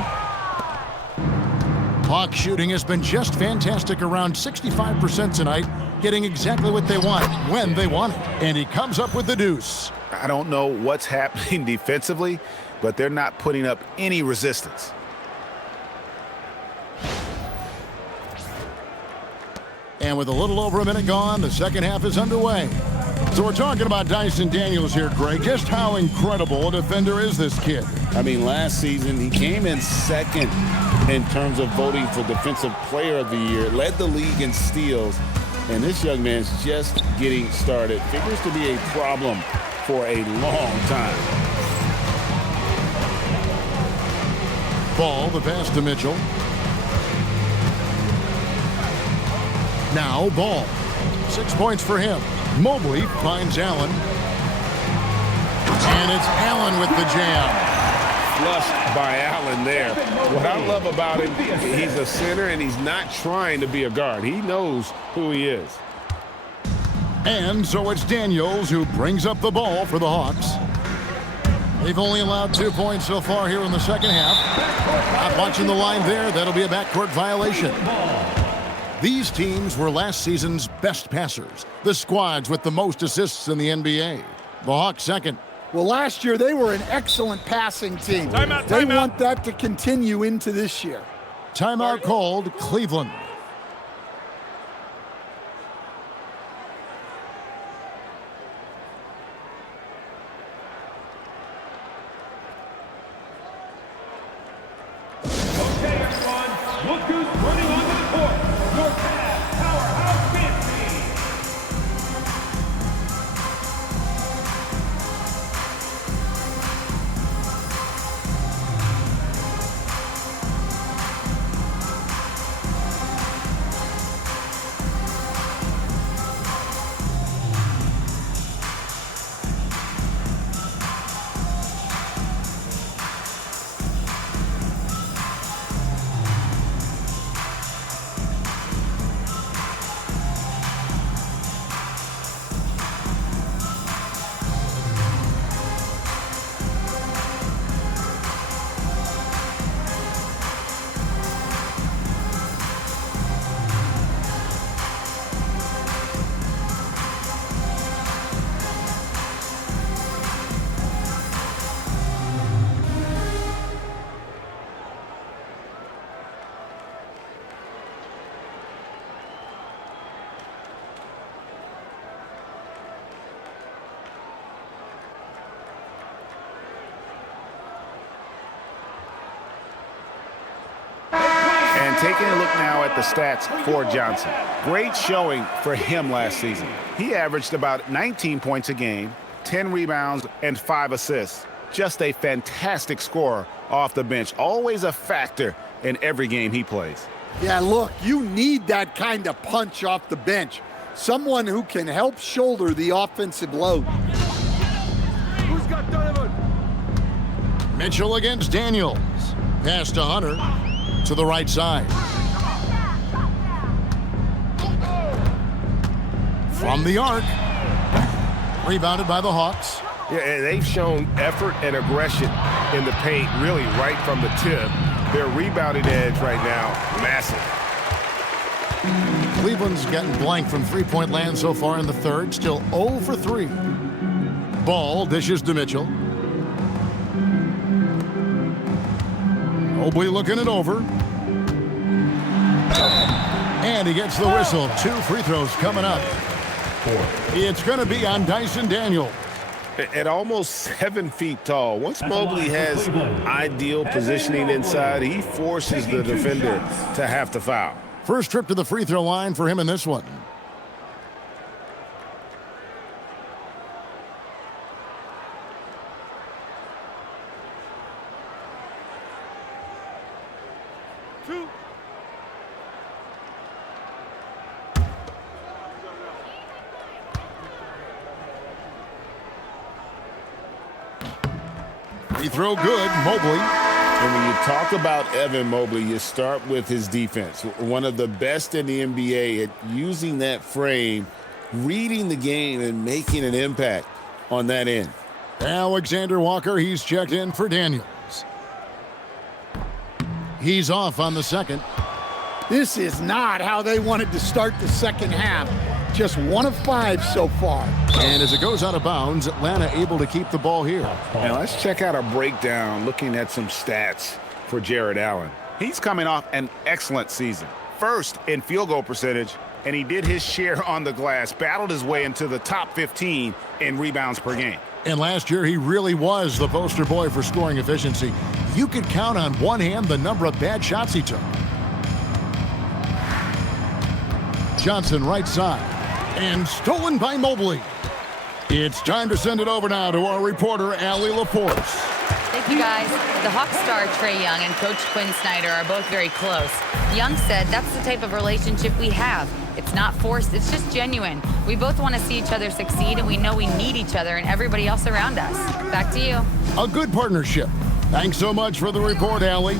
Hawks shooting has been just fantastic, around 65% tonight, getting exactly what they want when they want it. And he comes up with the deuce. I don't know what's happening defensively, but they're not putting up any resistance. And with a little over a minute gone, the second half is underway. So we're talking about Dyson Daniels here, Greg. Just how incredible a defender is this kid? I mean, last season he came in second in terms of voting for Defensive Player of the Year, led the league in steals, and this young man's just getting started. Figures to be a problem for a long time. Ball, the pass to Mitchell. Now Ball. 6 points for him. Mobley finds Allen. And it's Allen with the jam. Flushed by Allen there. What I love about him, he's a center and he's not trying to be a guard. He knows who he is. And so it's Daniels who brings up the ball for the Hawks. They've only allowed 2 points so far here in the second half. Not watching the line there. That'll be a backcourt violation. These teams were last season's best passers. The squads with the most assists in the NBA. The Hawks second. Well, last year they were an excellent passing team. They want that to continue into this year. Timeout called, Cleveland. Look who's running onto the court. Your Cavs powerhouse dance team. Taking a look now at the stats for Johnson. Great showing for him last season. He averaged about 19 points a game, 10 rebounds, and 5 assists. Just a fantastic scorer off the bench. Always a factor in every game he plays. Yeah, look, you need that kind of punch off the bench. Someone who can help shoulder the offensive load. Who's got Donovan? Mitchell against Daniels. Pass to Hunter. To the right side. From the arc. Rebounded by the Hawks. Yeah, and they've shown effort and aggression in the paint, really right from the tip. Their rebounding edge right now, massive. Cleveland's gotten blank from three-point land so far in the third. Still 0 for 3. Ball dishes to Mitchell. Mobley looking it over. And he gets the whistle. 2 free throws coming up. It's going to be on Dyson Daniels. At almost 7 feet tall, once Mobley has ideal positioning inside, he forces the defender to have to foul. First trip to the free throw line for him in this one. Free throw good, Mobley. And when you talk about Evan Mobley, you start with his defense. One of the best in the NBA at using that frame, reading the game, and making an impact on that end. Alexander Walker, he's checked in for Daniels. He's off on the second. This is not how they wanted to start the second half. Just 1 of 5 so far. And as it goes out of bounds, Atlanta able to keep the ball here. Now let's check out a breakdown looking at some stats for Jarrett Allen. He's coming off an excellent season. First in field goal percentage, and he did his share on the glass, battled his way into the top 15 in rebounds per game. And last year, he really was the poster boy for scoring efficiency. You could count on one hand the number of bad shots he took. Johnson right side. And stolen by Mobley. It's time to send it over now to our reporter, Allie LaForce. Thank you, guys. The Hawks star Trae Young and Coach Quinn Snyder are both very close. Young said that's the type of relationship we have. It's not forced, it's just genuine. We both want to see each other succeed, and we know we need each other and everybody else around us. Back to you. A good partnership. Thanks so much for the report, Allie.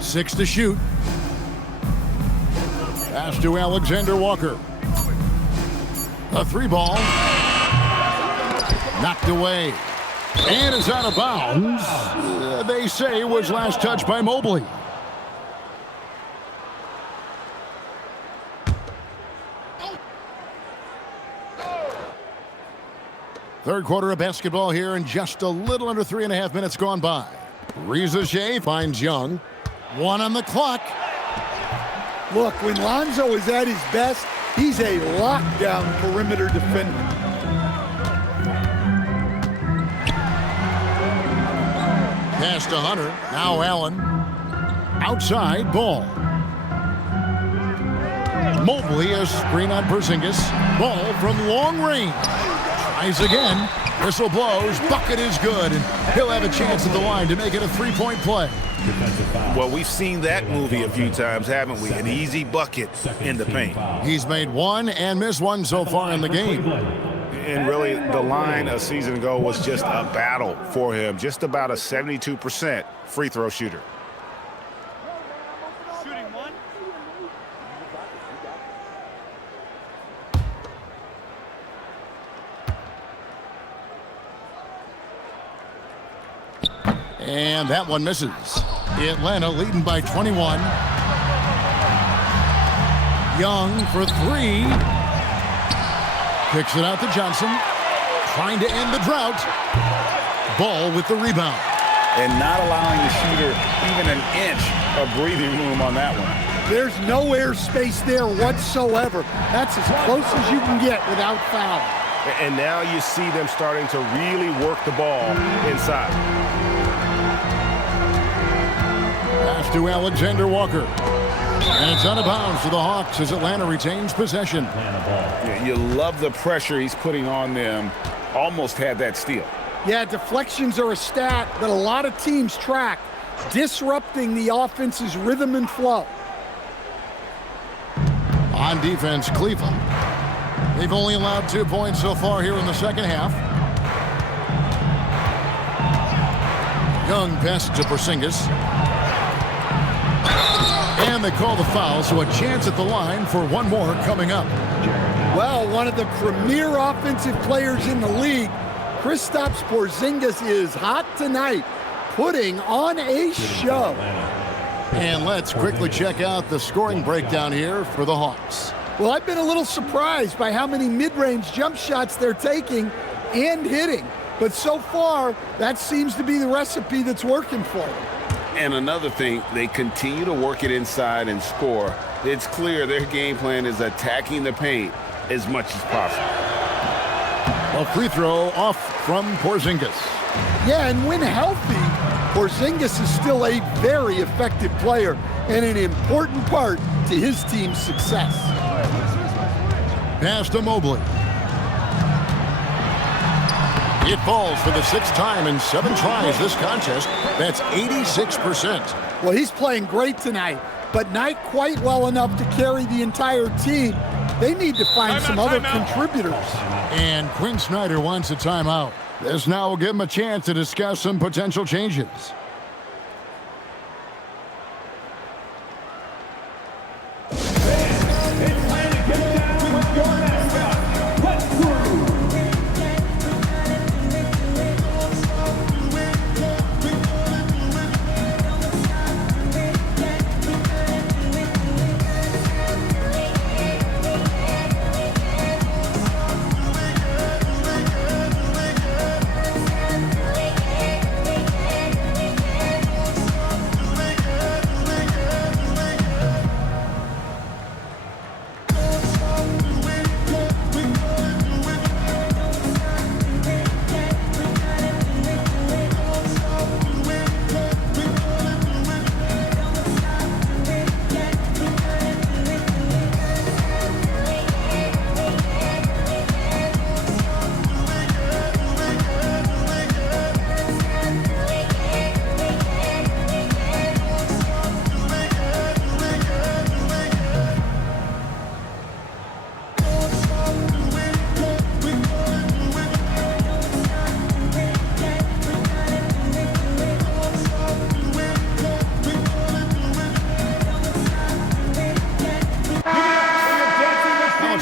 6 to shoot. Pass to Alexander Walker. A 3 ball. Knocked away. And is out of bounds. They say was last touched by Mobley. Third quarter of basketball here, and just a little under 3.5 minutes gone by. Reza Shea finds Young. 1 on the clock. Look, when Lonzo is at his best, he's a lockdown perimeter defender. Pass to Hunter. Now Allen. Outside ball. Mobley, a screen on Porzingis. Ball from long range. Tries again. Whistle blows. Bucket is good. And he'll have a chance at the line to make it a 3-point play. Well, we've seen that movie a few times, haven't we? An easy bucket in the paint. He's made 1 and missed 1 so far in the game. And really, the line a season ago was just a battle for him. Just about a 72% free throw shooter. Shooting 1. And that one misses. Atlanta leading by 21. Young for 3. Kicks it out to Johnson. Trying to end the drought. Ball with the rebound. And not allowing the shooter even an inch of breathing room on that one. There's no air space there whatsoever. That's as close as you can get without foul. And now you see them starting to really work the ball inside. Pass to Alexander Walker. And it's out of bounds to the Hawks as Atlanta retains possession. Yeah, you love the pressure he's putting on them. Almost had that steal. Yeah, deflections are a stat that a lot of teams track, disrupting the offense's rhythm and flow. On defense, Cleveland. They've only allowed 2 points so far here in the second half. Young pass to Porzingis. And they call the foul, so a chance at the line for 1 more coming up. Well, one of the premier offensive players in the league, Kristaps Porzingis, is hot tonight, putting on a show. And let's quickly check out the scoring breakdown here for the Hawks. Well, I've been a little surprised by how many mid-range jump shots they're taking and hitting. But so far, that seems to be the recipe that's working for them. And another thing, they continue to work it inside and score. It's clear their game plan is attacking the paint as much as possible. A free throw off from Porzingis. Yeah, and when healthy, Porzingis is still a very effective player and an important part to his team's success. Pass to Mobley. It falls for the 6th time in 7 tries this contest. That's 86%. Well, he's playing great tonight, but not quite well enough to carry the entire team. They need to find some other contributors. And Quinn Snyder wants a timeout. This now will give him a chance to discuss some potential changes.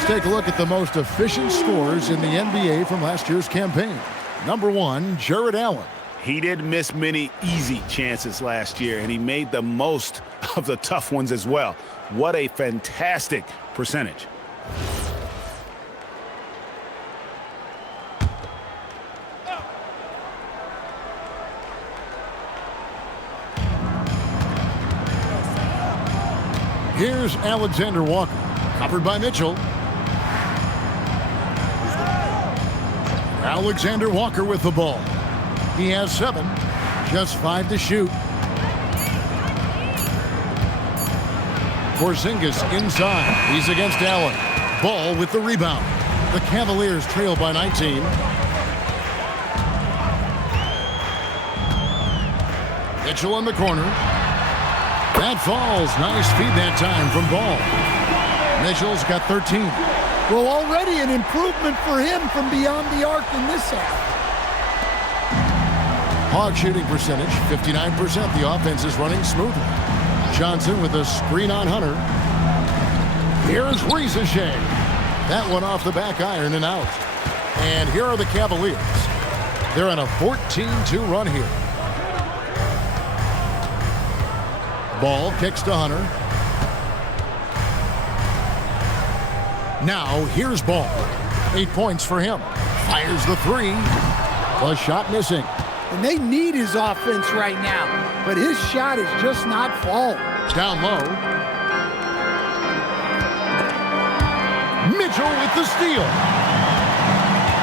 Take a look at the most efficient scorers in the NBA from last year's campaign. Number 1, Jarrett Allen. He didn't miss many easy chances last year, and he made the most of the tough ones as well. What a fantastic percentage. Here's Alexander Walker, covered by Mitchell. Alexander Walker with the ball. He has 7, just 5 to shoot. Porzingis inside. He's against Allen. Ball with the rebound. The Cavaliers trail by 19. Mitchell in the corner. That falls. Nice feed that time from Ball. Mitchell's got 13. Well, already an improvement for him from beyond the arc in this half. Hog shooting percentage, 59%. The offense is running smoothly. Johnson with a screen on Hunter. Here's Shea. That one off the back iron and out. And here are the Cavaliers. They're on a 14-2 run here. Ball kicks to Hunter. Now, here's Ball. 8 points for him. Fires the 3. The shot missing. And they need his offense right now, but his shot is just not falling. Down low. Mitchell with the steal.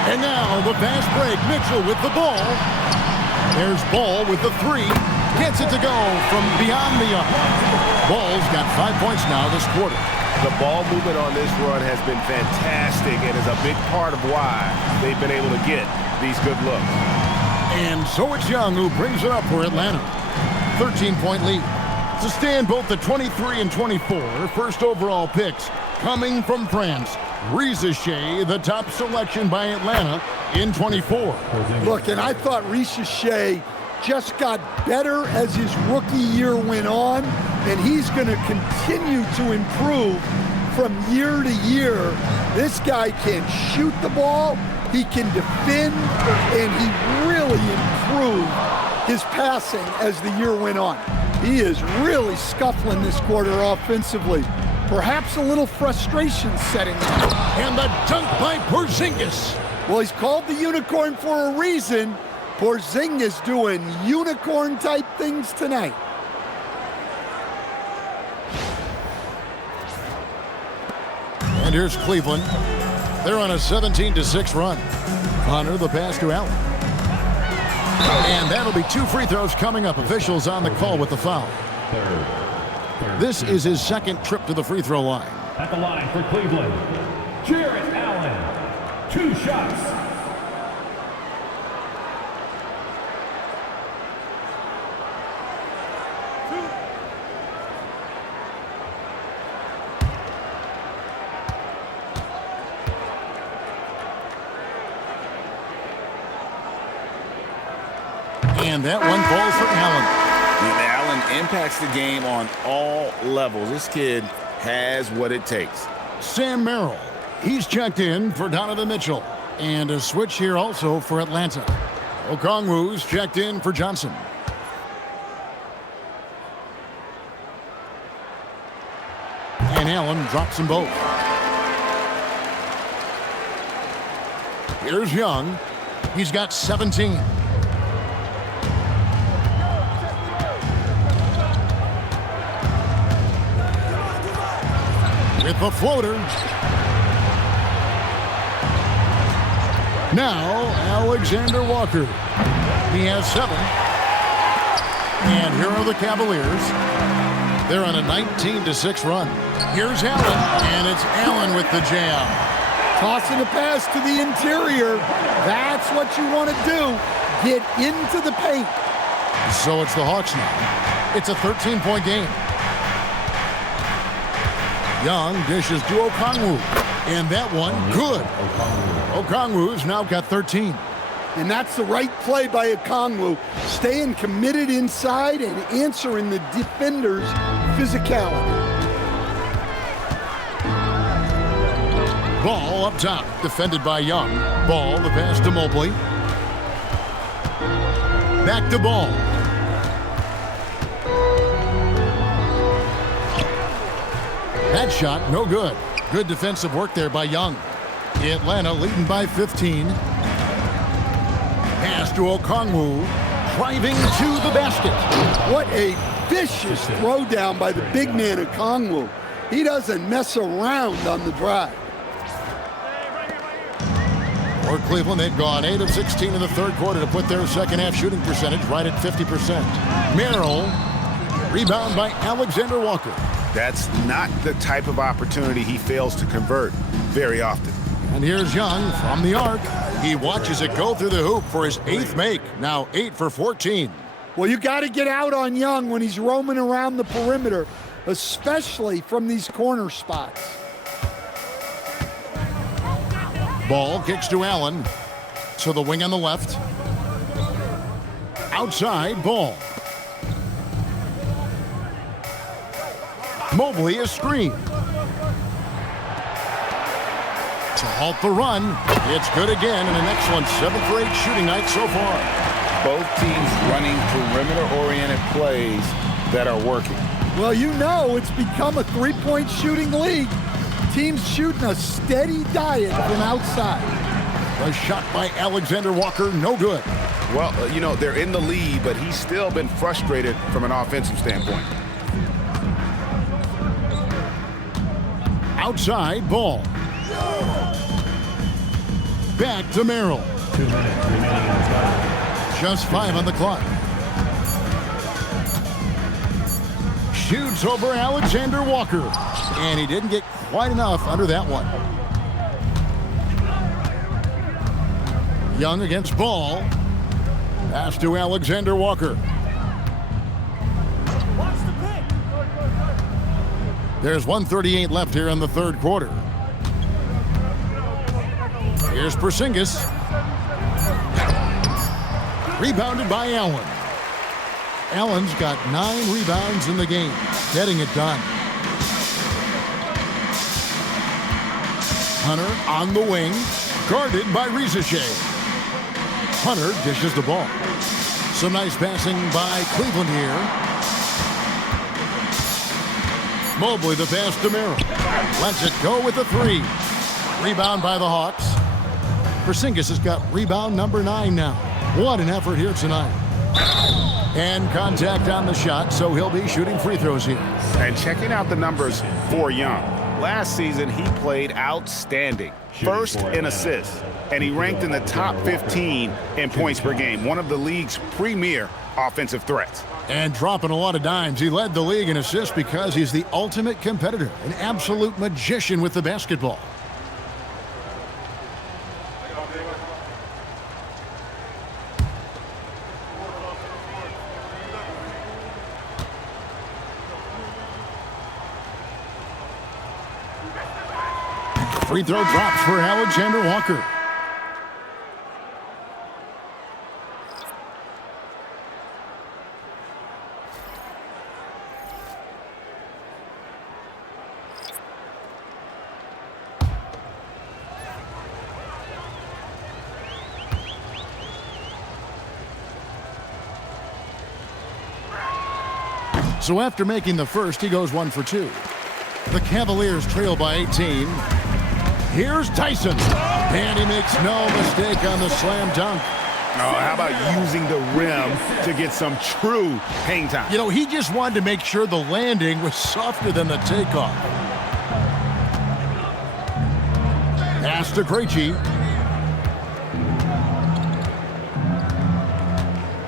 And now the fast break. Mitchell with the ball. There's Ball with the 3. Gets it to go from beyond the arc. Ball's got 5 points now this quarter. The ball movement on this run has been fantastic and is a big part of why they've been able to get these good looks. And so it's Young who brings it up for Atlanta. 13-point lead. To stand both the 23 and 24 first overall picks coming from France. Shea, the top selection by Atlanta in 24. Look, and I thought Shea just got better as his rookie year went on, and he's going to continue to improve from year to year. This guy can shoot the ball, he can defend, and he really improved his passing as the year went on. He is really scuffling this quarter offensively. Perhaps a little frustration setting in. And the dunk by Porzingis. Well, he's called the unicorn for a reason. Porzingis doing unicorn-type things tonight. And here's Cleveland. They're on a 17-6 run. Hunter the pass to Allen. And that'll be 2 free throws coming up. Officials on the call with the foul. This is his second trip to the free throw line. At the line for Cleveland, Jarrett Allen. 2 shots. And that one falls for Allen. And Allen impacts the game on all levels. This kid has what it takes. Sam Merrill, he's checked in for Donovan Mitchell. And a switch here also for Atlanta. Okongwu's checked in for Johnson. And Allen drops them both. Here's Young. He's got 17. With the floater. Now, Alexander Walker. He has 7. And here are the Cavaliers. They're on a 19-6 run. Here's Allen, and it's Allen with the jam. Tossing a pass to the interior. That's what you want to do. Get into the paint. So it's the Hawks now. It's a 13-point game. Young dishes to Okongwu. And that one, good. Okongwu's now got 13. And that's the right play by Okongwu. Staying committed inside and answering the defender's physicality. Ball up top, defended by Young. Ball, the pass to Mobley. Back to Ball. That shot, no good. Good defensive work there by Young. Atlanta leading by 15. Pass to Okongwu, driving to the basket. What a vicious throwdown by the big man Okongwu. He doesn't mess around on the drive. For Cleveland, they've gone 8 of 16 in the third quarter to put their second half shooting percentage right at 50%. Merrill, rebound by Alexander Walker. That's not the type of opportunity he fails to convert very often. And here's Young from the arc. He watches it go through the hoop for his 8th make. Now 8 for 14. Well, you got to get out on Young when he's roaming around the perimeter, especially from these corner spots. Ball kicks to Allen. To the wing on the left. Outside, Ball. Mobley a screen. To halt the run. It's good again, and an excellent 7 for 8 shooting night so far. Both teams running perimeter-oriented plays that are working. Well, you know it's become a three-point shooting league. Teams shooting a steady diet from outside. A shot by Alexander Walker, no good. Well, you know, they're in the lead, but he's still been frustrated from an offensive standpoint. Outside, Ball. Back to Merrill. 2 minutes remaining in the time. Just 5 on the clock. Shoots over Alexander Walker. And he didn't get quite enough under that one. Young against Ball. Pass to Alexander Walker. There's 1:38 left here in the third quarter. Here's Porzingis. Rebounded by Allen. Allen's got 9 rebounds in the game, getting it done. Hunter on the wing, guarded by Rizichet. Hunter dishes the ball. Some nice passing by Cleveland here. Mobley the pass to Merrill. Lets it go with the 3. Rebound by the Hawks. Porzingis has got rebound number 9 now. What an effort here tonight. And contact on the shot, so he'll be shooting free throws here. And checking out the numbers for Young. Last season, he played outstanding. First in assists, and he ranked in the top 15 in points per game, one of the league's premier offensive threats. And dropping a lot of dimes. He led the league in assists because he's the ultimate competitor, an absolute magician with the basketball. Free throw drops for Alexander Walker. So after making the first, he goes 1 for 2. The Cavaliers trail by 18. Here's Tyson. And he makes no mistake on the slam dunk. Oh, how about using the rim to get some true hang time? You know, he just wanted to make sure the landing was softer than the takeoff. Pass to Krejci.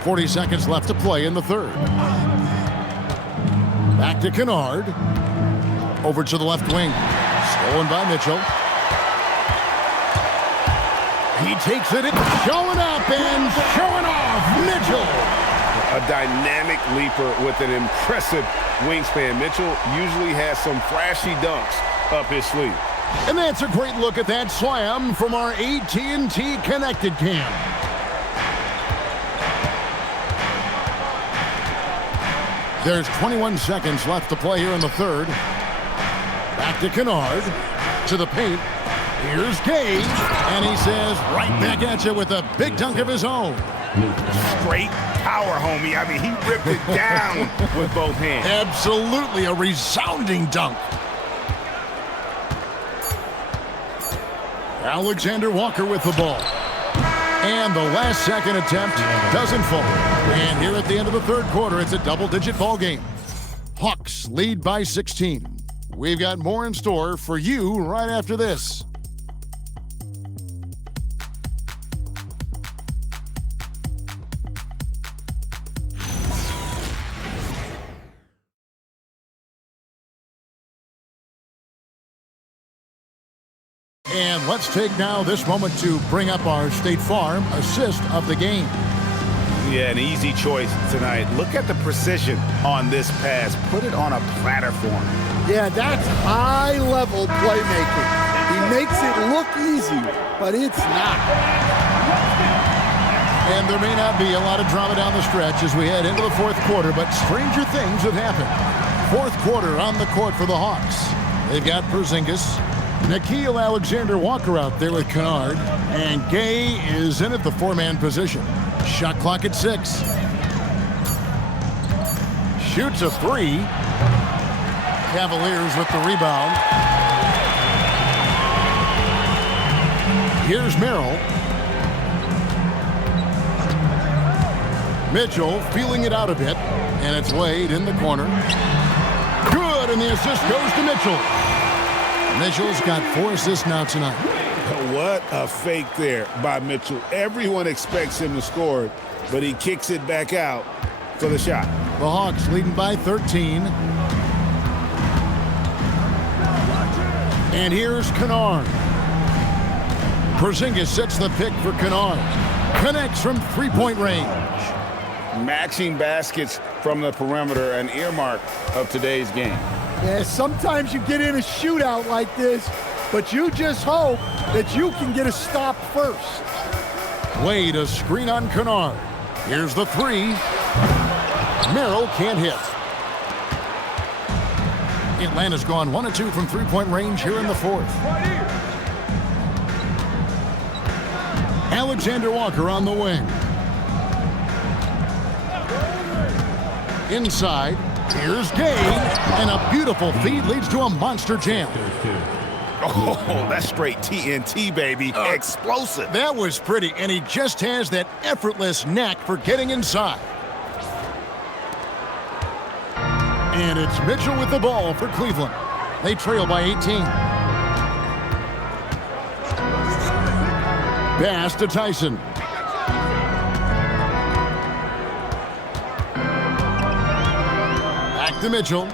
40 seconds left to play in the third. Back to Kennard. Over to the left wing. Stolen by Mitchell. He takes it, showing up and showing off. Mitchell. A dynamic leaper with an impressive wingspan. Mitchell usually has some flashy dunks up his sleeve. And that's a great look at that slam from our AT&T Connected Cam. There's 21 seconds left to play here in the third. Back to Kennard. To the paint. Here's Gage. And he says right back at you with a big dunk of his own. Straight power, homie. I mean, he ripped it down with both hands. Absolutely a resounding dunk. Alexander Walker with the ball. And the last second attempt doesn't fall. And here at the end of the third quarter, it's a double-digit ball game. Hawks lead by 16. We've got more in store for you right after this. And let's take now this moment to bring up our State Farm assist of the game. Yeah, an easy choice tonight. Look at the precision on this pass. Put it on a platter for him. Yeah, that's high-level playmaking. He makes it look easy, but it's not. And there may not be a lot of drama down the stretch as we head into the fourth quarter, but stranger things have happened. Fourth quarter on the court for the Hawks. They've got Porzingis. Nickeil Alexander-Walker out there with Kennard. And Gay is in at the four-man position. Shot clock at 6. Shoots a 3. Cavaliers with the rebound. Here's Merrill. Mitchell feeling it out a bit. And it's Wade in the corner. Good, and the assist goes to Mitchell. Mitchell's got 4 assists now tonight. What a fake there by Mitchell. Everyone expects him to score, but he kicks it back out for the shot. The Hawks leading by 13. And here's Kennard. Porzingis sets the pick for Kennard. Connects from three-point range. Matching baskets from the perimeter, an earmark of today's game. Yeah, sometimes you get in a shootout like this, but you just hope that you can get a stop first. Wade, a screen on Kennard. Here's the 3. Merrill can't hit. Atlanta's gone 1 of 2 from three-point range here in the fourth. Alexander Walker on the wing. Inside, here's Gay, and a beautiful feed leads to a monster jam. Oh, that's straight TNT, baby. Explosive. That was pretty, and he just has that effortless knack for getting inside. And it's Mitchell with the ball for Cleveland. They trail by 18. Pass to Tyson. Back to Mitchell.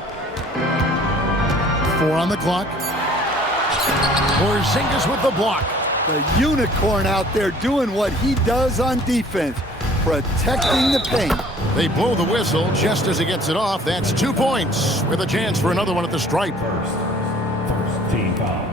4 on the clock. Porzingis with the block. The unicorn out there doing what he does on defense, protecting the paint. They blow the whistle just as he gets it off. That's 2 points with a chance for another one at the stripe. First team foul.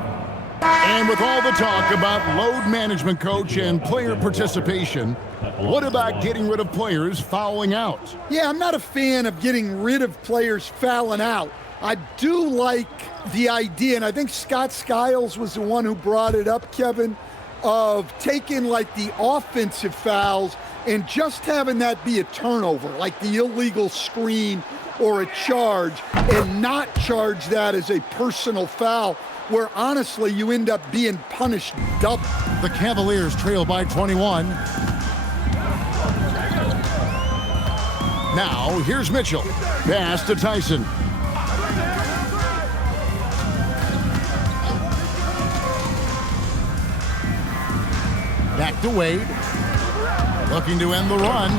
And with all the talk about load management, coach, and player participation, what about getting rid of players fouling out? Yeah, I'm not a fan of getting rid of players fouling out. I do like the idea, and I think Scott Skiles was the one who brought it up, Kevin, of taking like the offensive fouls and just having that be a turnover, like the illegal screen or a charge and not charge that as a personal foul, where honestly you end up being punished double. The Cavaliers trail by 21. Now, here's Mitchell. Pass to Tyson. Back to Wade. Looking to end the run.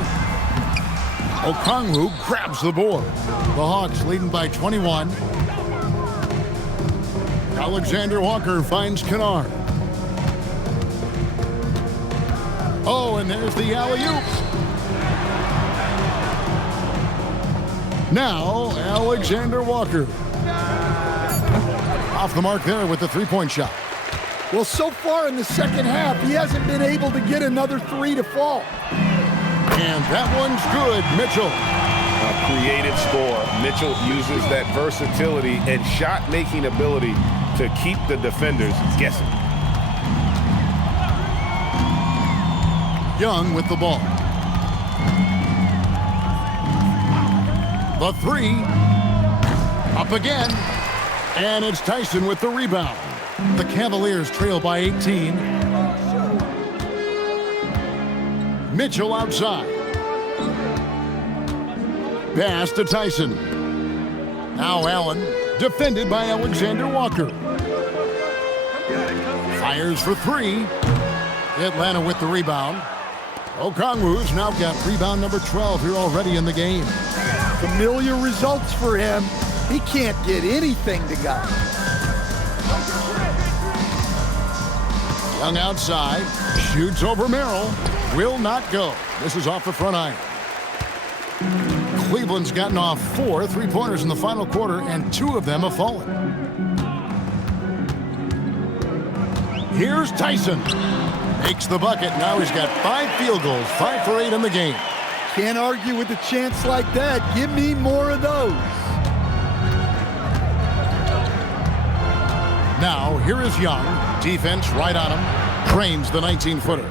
Okongwu grabs the board. The Hawks leading by 21. Alexander Walker finds Kennard. Oh, and there's the alley-oop. Now, Alexander Walker. Off the mark there with the three-point shot. Well, so far in the second half, he hasn't been able to get another three to fall. And that one's good, Mitchell. A creative score. Mitchell uses that versatility and shot-making ability to keep the defenders guessing. Young with the ball. The three. Up again. And it's Tyson with the rebound. The Cavaliers trail by 18. Mitchell outside. Pass to Tyson. Now Allen, defended by Alexander Walker. Fires for three. Atlanta with the rebound. Okongwu's now got rebound number 12 here already in the game. Familiar results for him. He can't get anything to go. Young outside, shoots over Merrill, will not go. This is off the front iron. Cleveland's gotten off 4 3-pointers in the final quarter, and 2 of them have fallen. Here's Tyson. Makes the bucket. Now he's got 5 field goals, 5 for 8 in the game. Can't argue with a chance like that. Give me more of those. Now, here is Young. Defense right on him. Drains the 19-footer.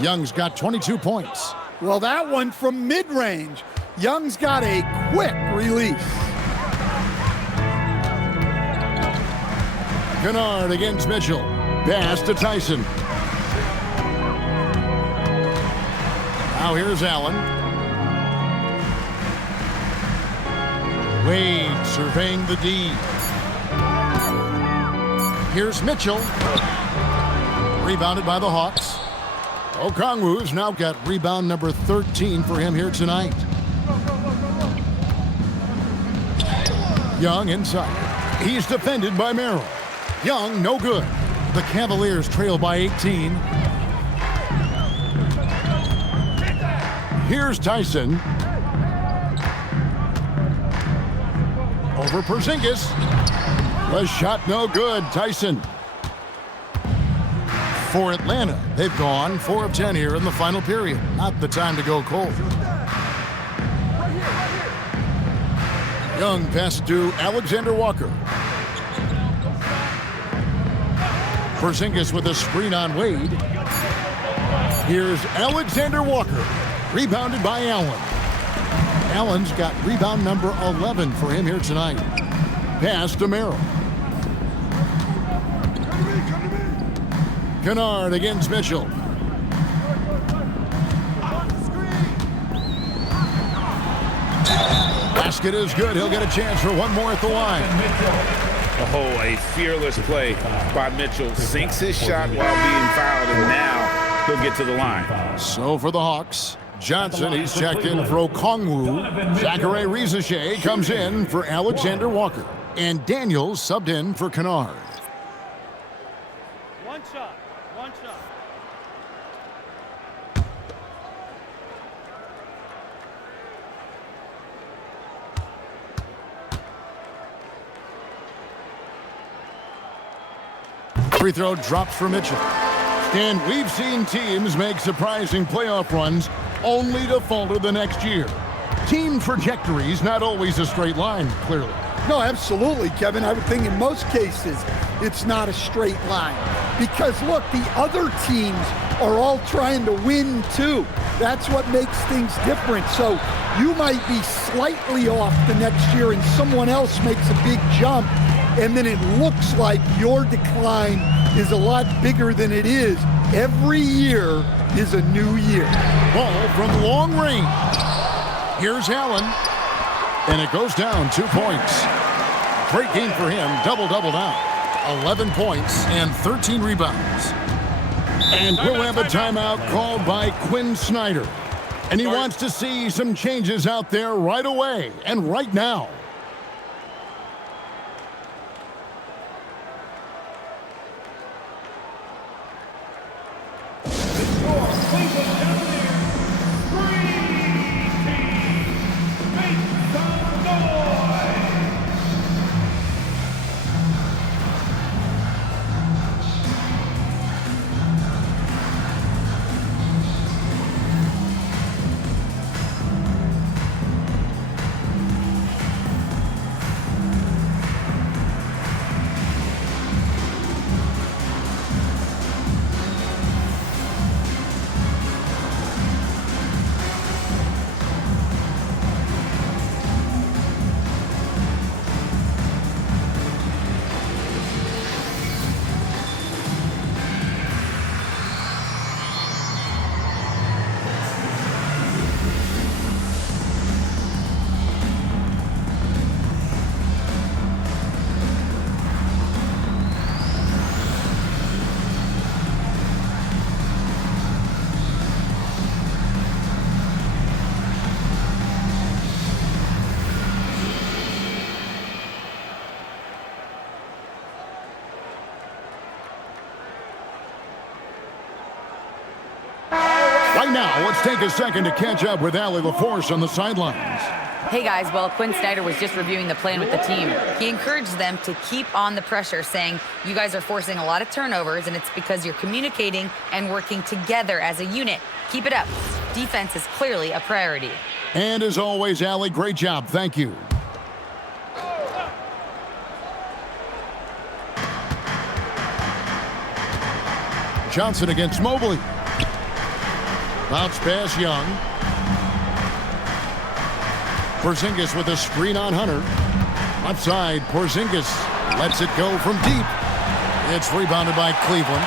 Young's got 22 points. Well, that one from mid-range. Young's got a quick release. Kennard against Mitchell. Pass to Tyson. Now here's Allen. Wade surveying the D. Here's Mitchell. Rebounded by the Hawks. Okongwu's now got rebound number 13 for him here tonight. Young inside. He's defended by Merrill. Young, no good. The Cavaliers trail by 18. Here's Tyson. Over Porzingis. The shot no good. Tyson. For Atlanta, they've gone 4 of 10 here in the final period. Not the time to go cold. Young pass to Alexander Walker. Porzingis with a screen on Wade. Here's Alexander Walker. Rebounded by Allen. Allen's got rebound number 11 for him here tonight. Pass to Merrill. Kennard against Mitchell. Basket is good. He'll get a chance for one more at the line. Oh, a fearless play by Mitchell. Sinks his shot while being fouled, and now he'll get to the line. So for the Hawks, Johnson, he's checked in for Okongwu. Zachary Rizachet comes in for Alexander Walker. And Daniels subbed in for Kennard. One shot. Free throw drops for Mitchell. And we've seen teams make surprising playoff runs only to falter the next year. Team trajectories not always a straight line, clearly. No, absolutely, Kevin. I would think in most cases, it's not a straight line. Because look, the other teams are all trying to win too. That's what makes things different. So you might be slightly off the next year and someone else makes a big jump, and then it looks like your decline is a lot bigger than it is. Every year is a new year. Ball from long range. Here's Allen, and it goes down 2 points. Great game for him, double-double now. 11 points and 13 rebounds. And we'll have a timeout called by Quinn Snyder. And he wants to see some changes out there right away and right now. Right now, let's take a second to catch up with Allie LaForce on the sidelines. Hey guys, well, Quinn Snyder was just reviewing the plan with the team. He encouraged them to keep on the pressure, saying, you guys are forcing a lot of turnovers, and it's because you're communicating and working together as a unit. Keep it up. Defense is clearly a priority. And as always, Allie, great job. Thank you. Johnson against Mobley. Bounce pass, Young. Porzingis with a screen on Hunter. Outside, Porzingis lets it go from deep. It's rebounded by Cleveland.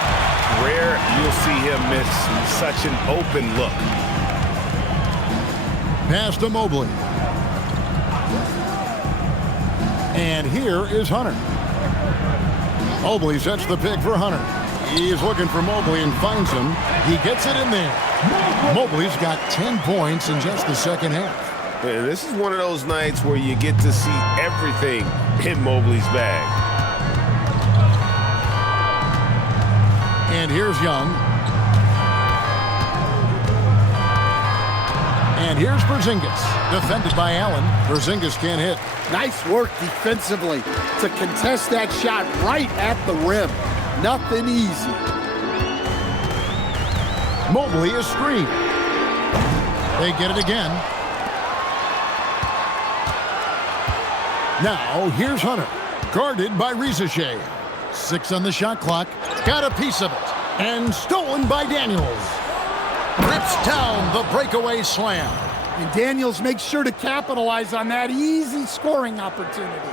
Rare you'll see him miss such an open look. Pass to Mobley. And here is Hunter. Mobley sets the pick for Hunter. He is looking for Mobley and finds him. He gets it in there. Mobley's got 10 points in just the second half. Yeah, this is one of those nights where you get to see everything in Mobley's bag. And here's Young. And here's Porzingis, defended by Allen. Porzingis can't hit. Nice work defensively to contest that shot right at the rim. Nothing easy. Mobley is screened. They get it again. Now, here's Hunter, guarded by Rizashea. 6 on the shot clock. Got a piece of it. And stolen by Daniels. Rips down the breakaway slam. And Daniels makes sure to capitalize on that easy scoring opportunity.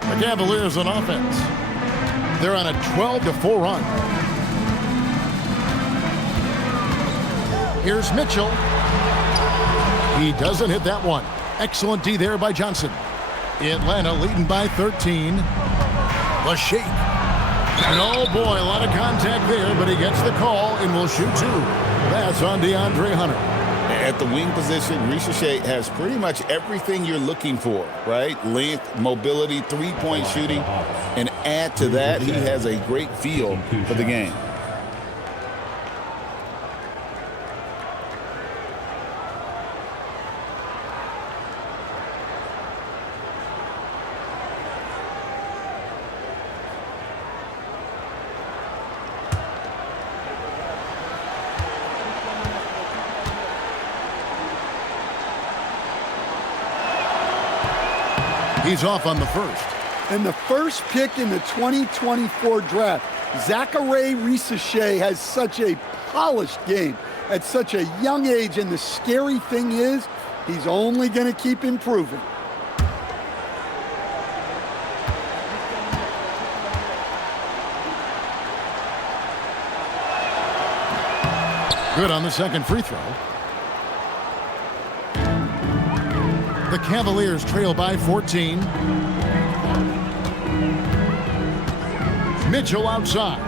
The Cavaliers on offense. They're on a 12-4 run. Here's Mitchell. He doesn't hit that one. Excellent D there by Johnson. Atlanta leading by 13. The shake. And oh boy, a lot of contact there, but he gets the call and will shoot 2. That's on DeAndre Hunter. At the wing position, Rizashea has pretty much everything you're looking for, right? Length, mobility, three-point shooting, and add to that, he has a great feel for the game. He's off on the first. and the first pick in the 2024 draft. Zachary Risache has such a polished game at such a young age, and the scary thing is he's only going to keep improving. Good on the second free throw. The Cavaliers trail by 14. Mitchell outside.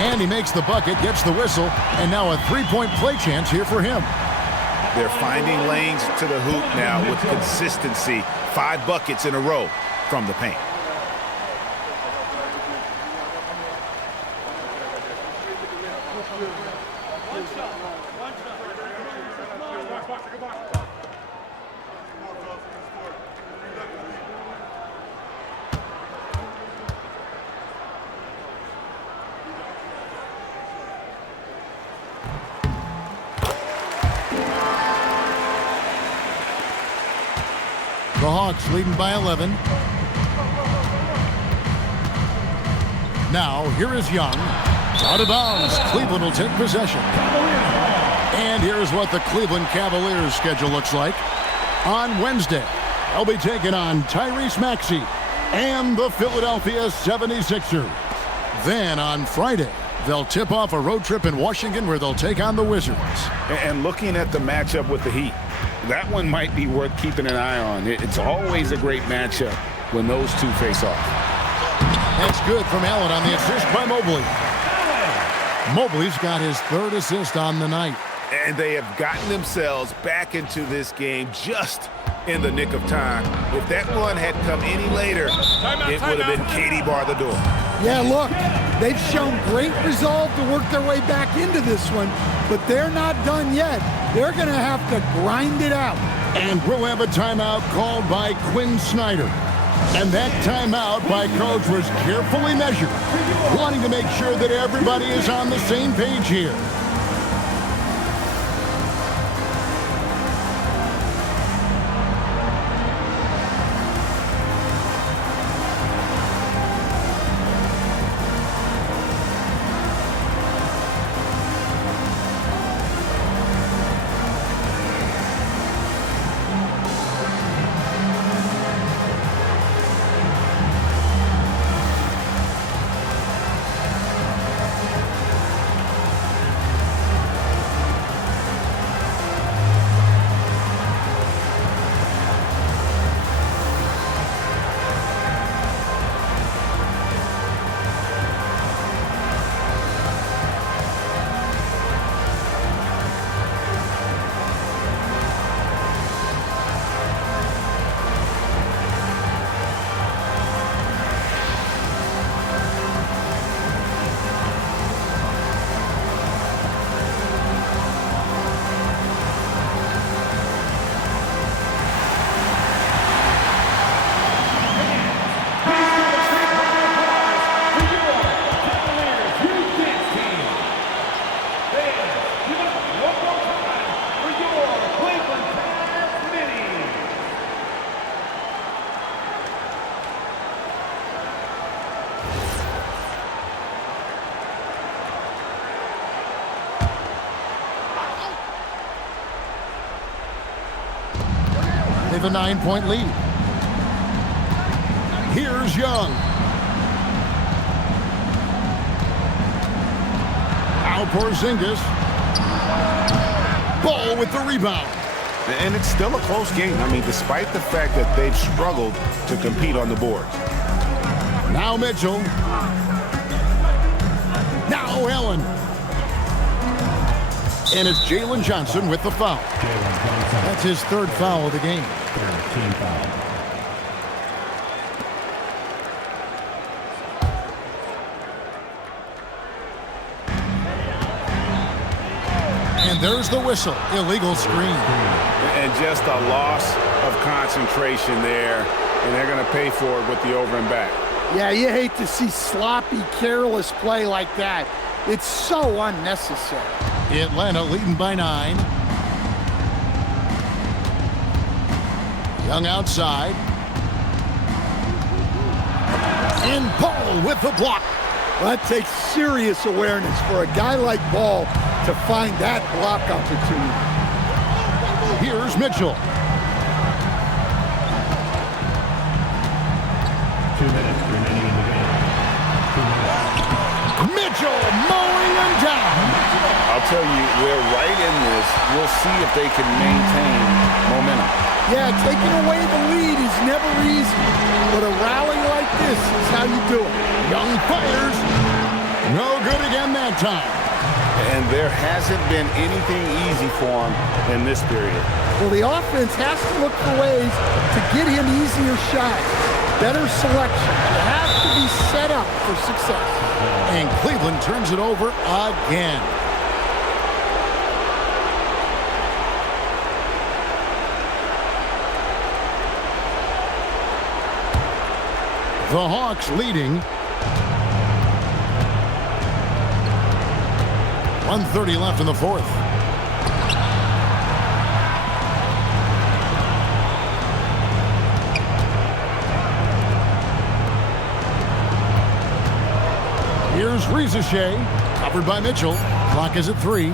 And he makes the bucket, gets the whistle, and now a three-point play chance here for him. They're finding lanes to the hoop now with consistency. 5 buckets in a row from the paint. The Hawks leading by 11. Now, here is Young. Out of bounds. Cleveland will take possession. And here's what the Cleveland Cavaliers schedule looks like. On Wednesday, they'll be taking on Tyrese Maxey and the Philadelphia 76ers. Then on Friday, they'll tip off a road trip in Washington where they'll take on the Wizards. And looking at the matchup with the Heat, that one might be worth keeping an eye on. It's always a great matchup when those two face off. That's good from Allen on the assist by Mobley. Mobley's got his 3rd assist on the night. And they have gotten themselves back into this game just in the nick of time. If that one had come any later, it would have been Katie bar the door. Yeah, look, they've shown great resolve to work their way back into this one, but they're not done yet. They're going to have to grind it out. And we'll have a timeout called by Quinn Snyder. And that timeout by Coach was carefully measured, wanting to make sure that everybody is on the same page here. They have a 9-point lead. Here's Young. Now Porzingis. Ball with the rebound. And it's still a close game. I mean, despite the fact that they've struggled to compete on the boards. Now Mitchell. Now Allen. And it's Jalen Johnson with the foul. That's his 3rd foul of the game. Team foul. And there's the whistle. Illegal screen. And just a loss of concentration there. And they're going to pay for it with the over and back. Yeah, you hate to see sloppy, careless play like that. It's so unnecessary. Atlanta leading by 9. Young outside. And Ball with the block. Well, that takes serious awareness for a guy like Ball to find that block opportunity. Here's Mitchell. 2 minutes remaining in the game. 2 minutes. Mitchell mowing him down. I'll tell you, we're right in this. We'll see if they can maintain momentum. Yeah, taking away the lead is never easy, but a rally like this is how you do it. Young fires. No good again that time. And there hasn't been anything easy for him in this period. Well, the offense has to look for ways to get him easier shots, better selection. You have to be set up for success. And Cleveland turns it over again. The Hawks leading. 1:30 left in the fourth. Here's Rizeshe, covered by Mitchell. Clock is at 3.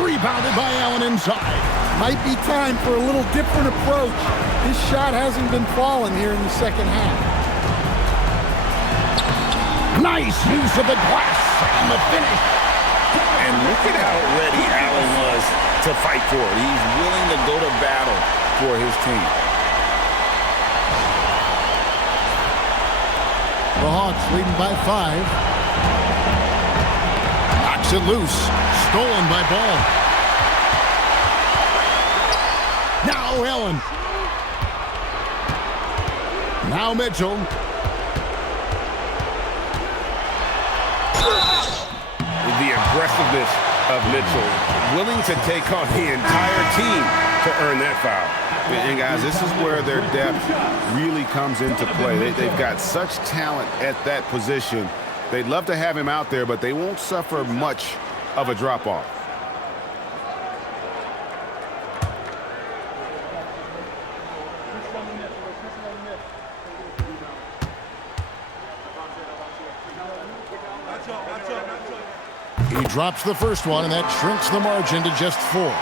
Rebounded by Allen inside. Might be time for a little different approach. His shot hasn't been falling here in the second half. Nice use of the glass and the finish. And look at how ready Allen was to fight for it. He's willing to go to battle for his team. The Hawks leading by 5. Knocks it loose. Stolen by Ball. Now Allen. Now Mitchell. The aggressiveness of Mitchell, willing to take on the entire team to earn that foul. And guys, this is where their depth really comes into play. They've got such talent at that position. They'd love to have him out there, but they won't suffer much of a drop-off. He drops the first one, and that shrinks the margin to just 4.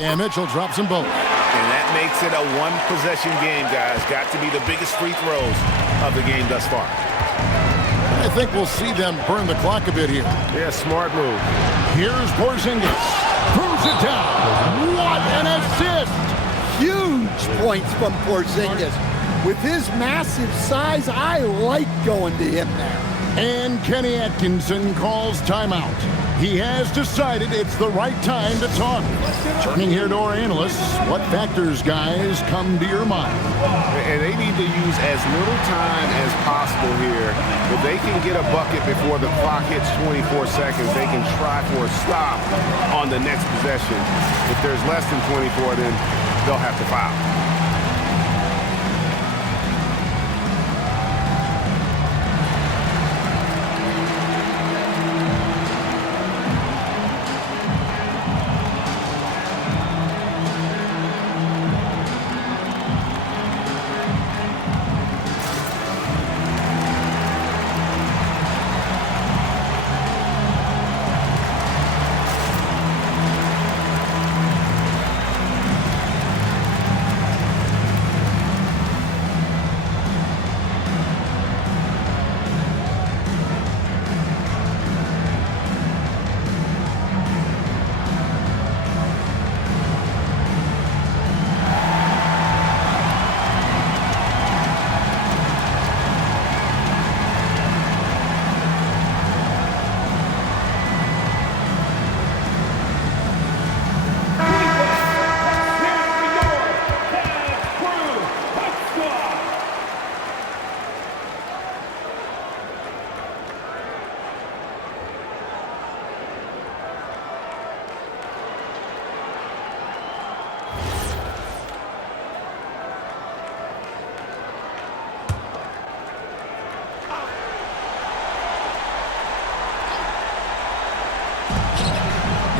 And Mitchell drops them both. And that makes it a one-possession game, guys. Got to be the biggest free throws of the game thus far. I think we'll see them burn the clock a bit here. Yeah, smart move. Here's Porzingis. Throws it down. What an assist! Huge points from Porzingis. With his massive size, I like going to him there. And Kenny Atkinson calls timeout. He has decided it's the right time to talk. Turning here to our analysts, what factors, guys, come to your mind? And they need to use as little time as possible here. If they can get a bucket before the clock hits 24 seconds, they can try for a stop on the next possession. If there's less than 24, then they'll have to foul.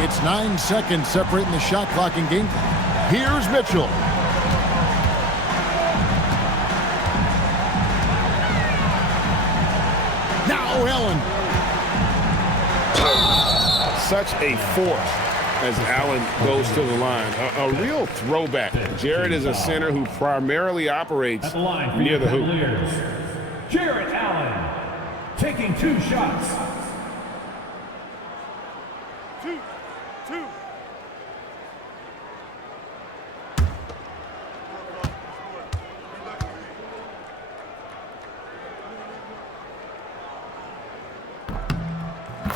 It's 9 seconds separating the shot clock and game. Here's Mitchell. Now Allen. Such a force as Allen goes to the line. A real throwback. Jarrett is a center who primarily operates near the hoop. Jarrett Allen taking 2 shots. Two.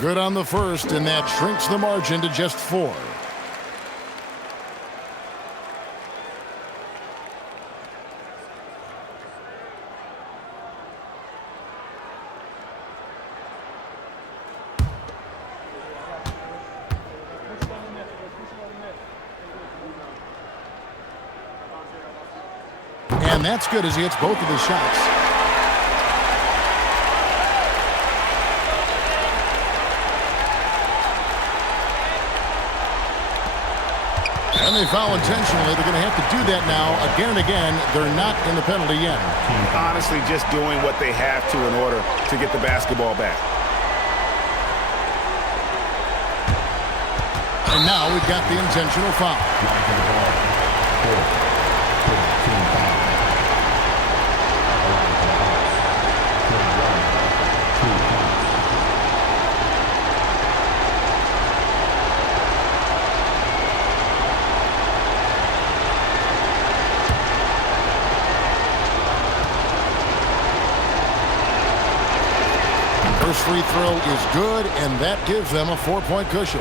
Good on the first, and that shrinks the margin to just 4. And that's good as he hits both of his shots. And they foul intentionally. They're going to have to do that now again and again. They're not in the penalty yet. Honestly, just doing what they have to in order to get the basketball back. And now we've got the intentional foul. First free throw is good, and that gives them a 4-point cushion.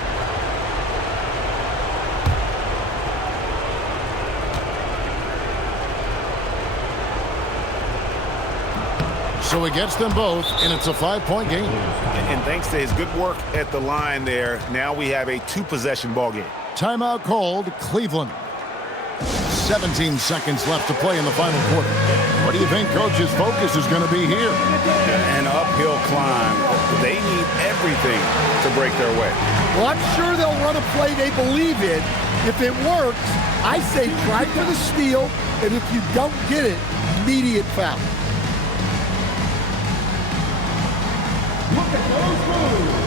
So he gets them both, and it's a 5-point game. And thanks to his good work at the line there, now we have a 2-possession ball game. Timeout called, Cleveland. 17 seconds left to play in the final quarter. What do you think Coach's focus is going to be here? An uphill climb. They need everything to break their way. Well, I'm sure they'll run a play they believe in. If it works, I say try for the steal, and if you don't get it, immediate foul. Look at those moves.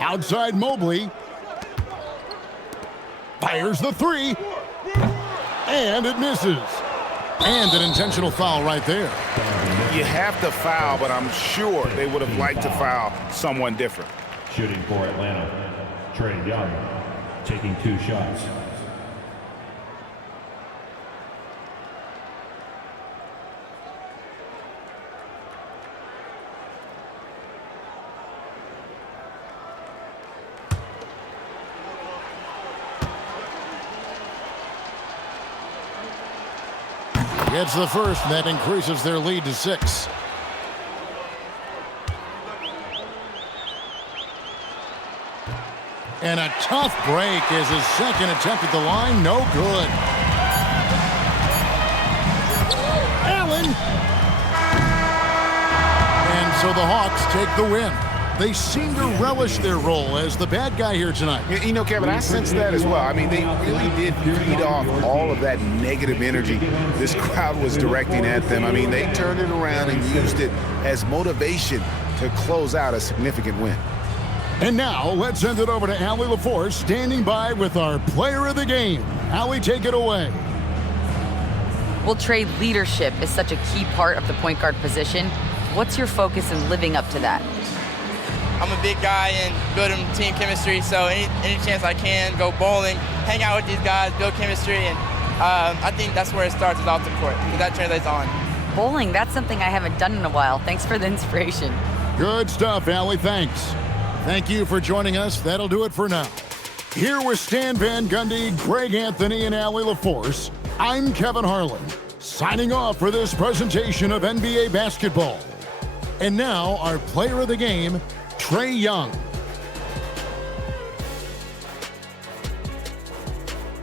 Outside Mobley. Fires the 3. And it misses. And an intentional foul right there. You have to foul, but I'm sure they would have liked to foul someone different. Shooting for Atlanta, Trae Young, taking 2 shots. Gets the first, and that increases their lead to 6. And a tough break is his second attempt at the line. No good. Allen. And so the Hawks take the win. They seem to relish their role as the bad guy here tonight. You know, Kevin, I sense that as well. I mean, they really did feed off all of that negative energy this crowd was directing at them. I mean, they turned it around and used it as motivation to close out a significant win. And now, let's send it over to Allie LaForce, standing by with our player of the game. Allie, take it away. Well, Trae, leadership is such a key part of the point guard position. What's your focus in living up to that? I'm a big guy and building team chemistry, so any chance I can, go bowling, hang out with these guys, build chemistry, and I think that's where it starts is off the court, because that translates on. Bowling, that's something I haven't done in a while. Thanks for the inspiration. Good stuff, Allie. Thanks. Thank you for joining us. That'll do it for now. Here with Stan Van Gundy, Greg Anthony, and Allie LaForce, I'm Kevin Harlan, signing off for this presentation of NBA basketball. And now, our player of the game, Trae Young.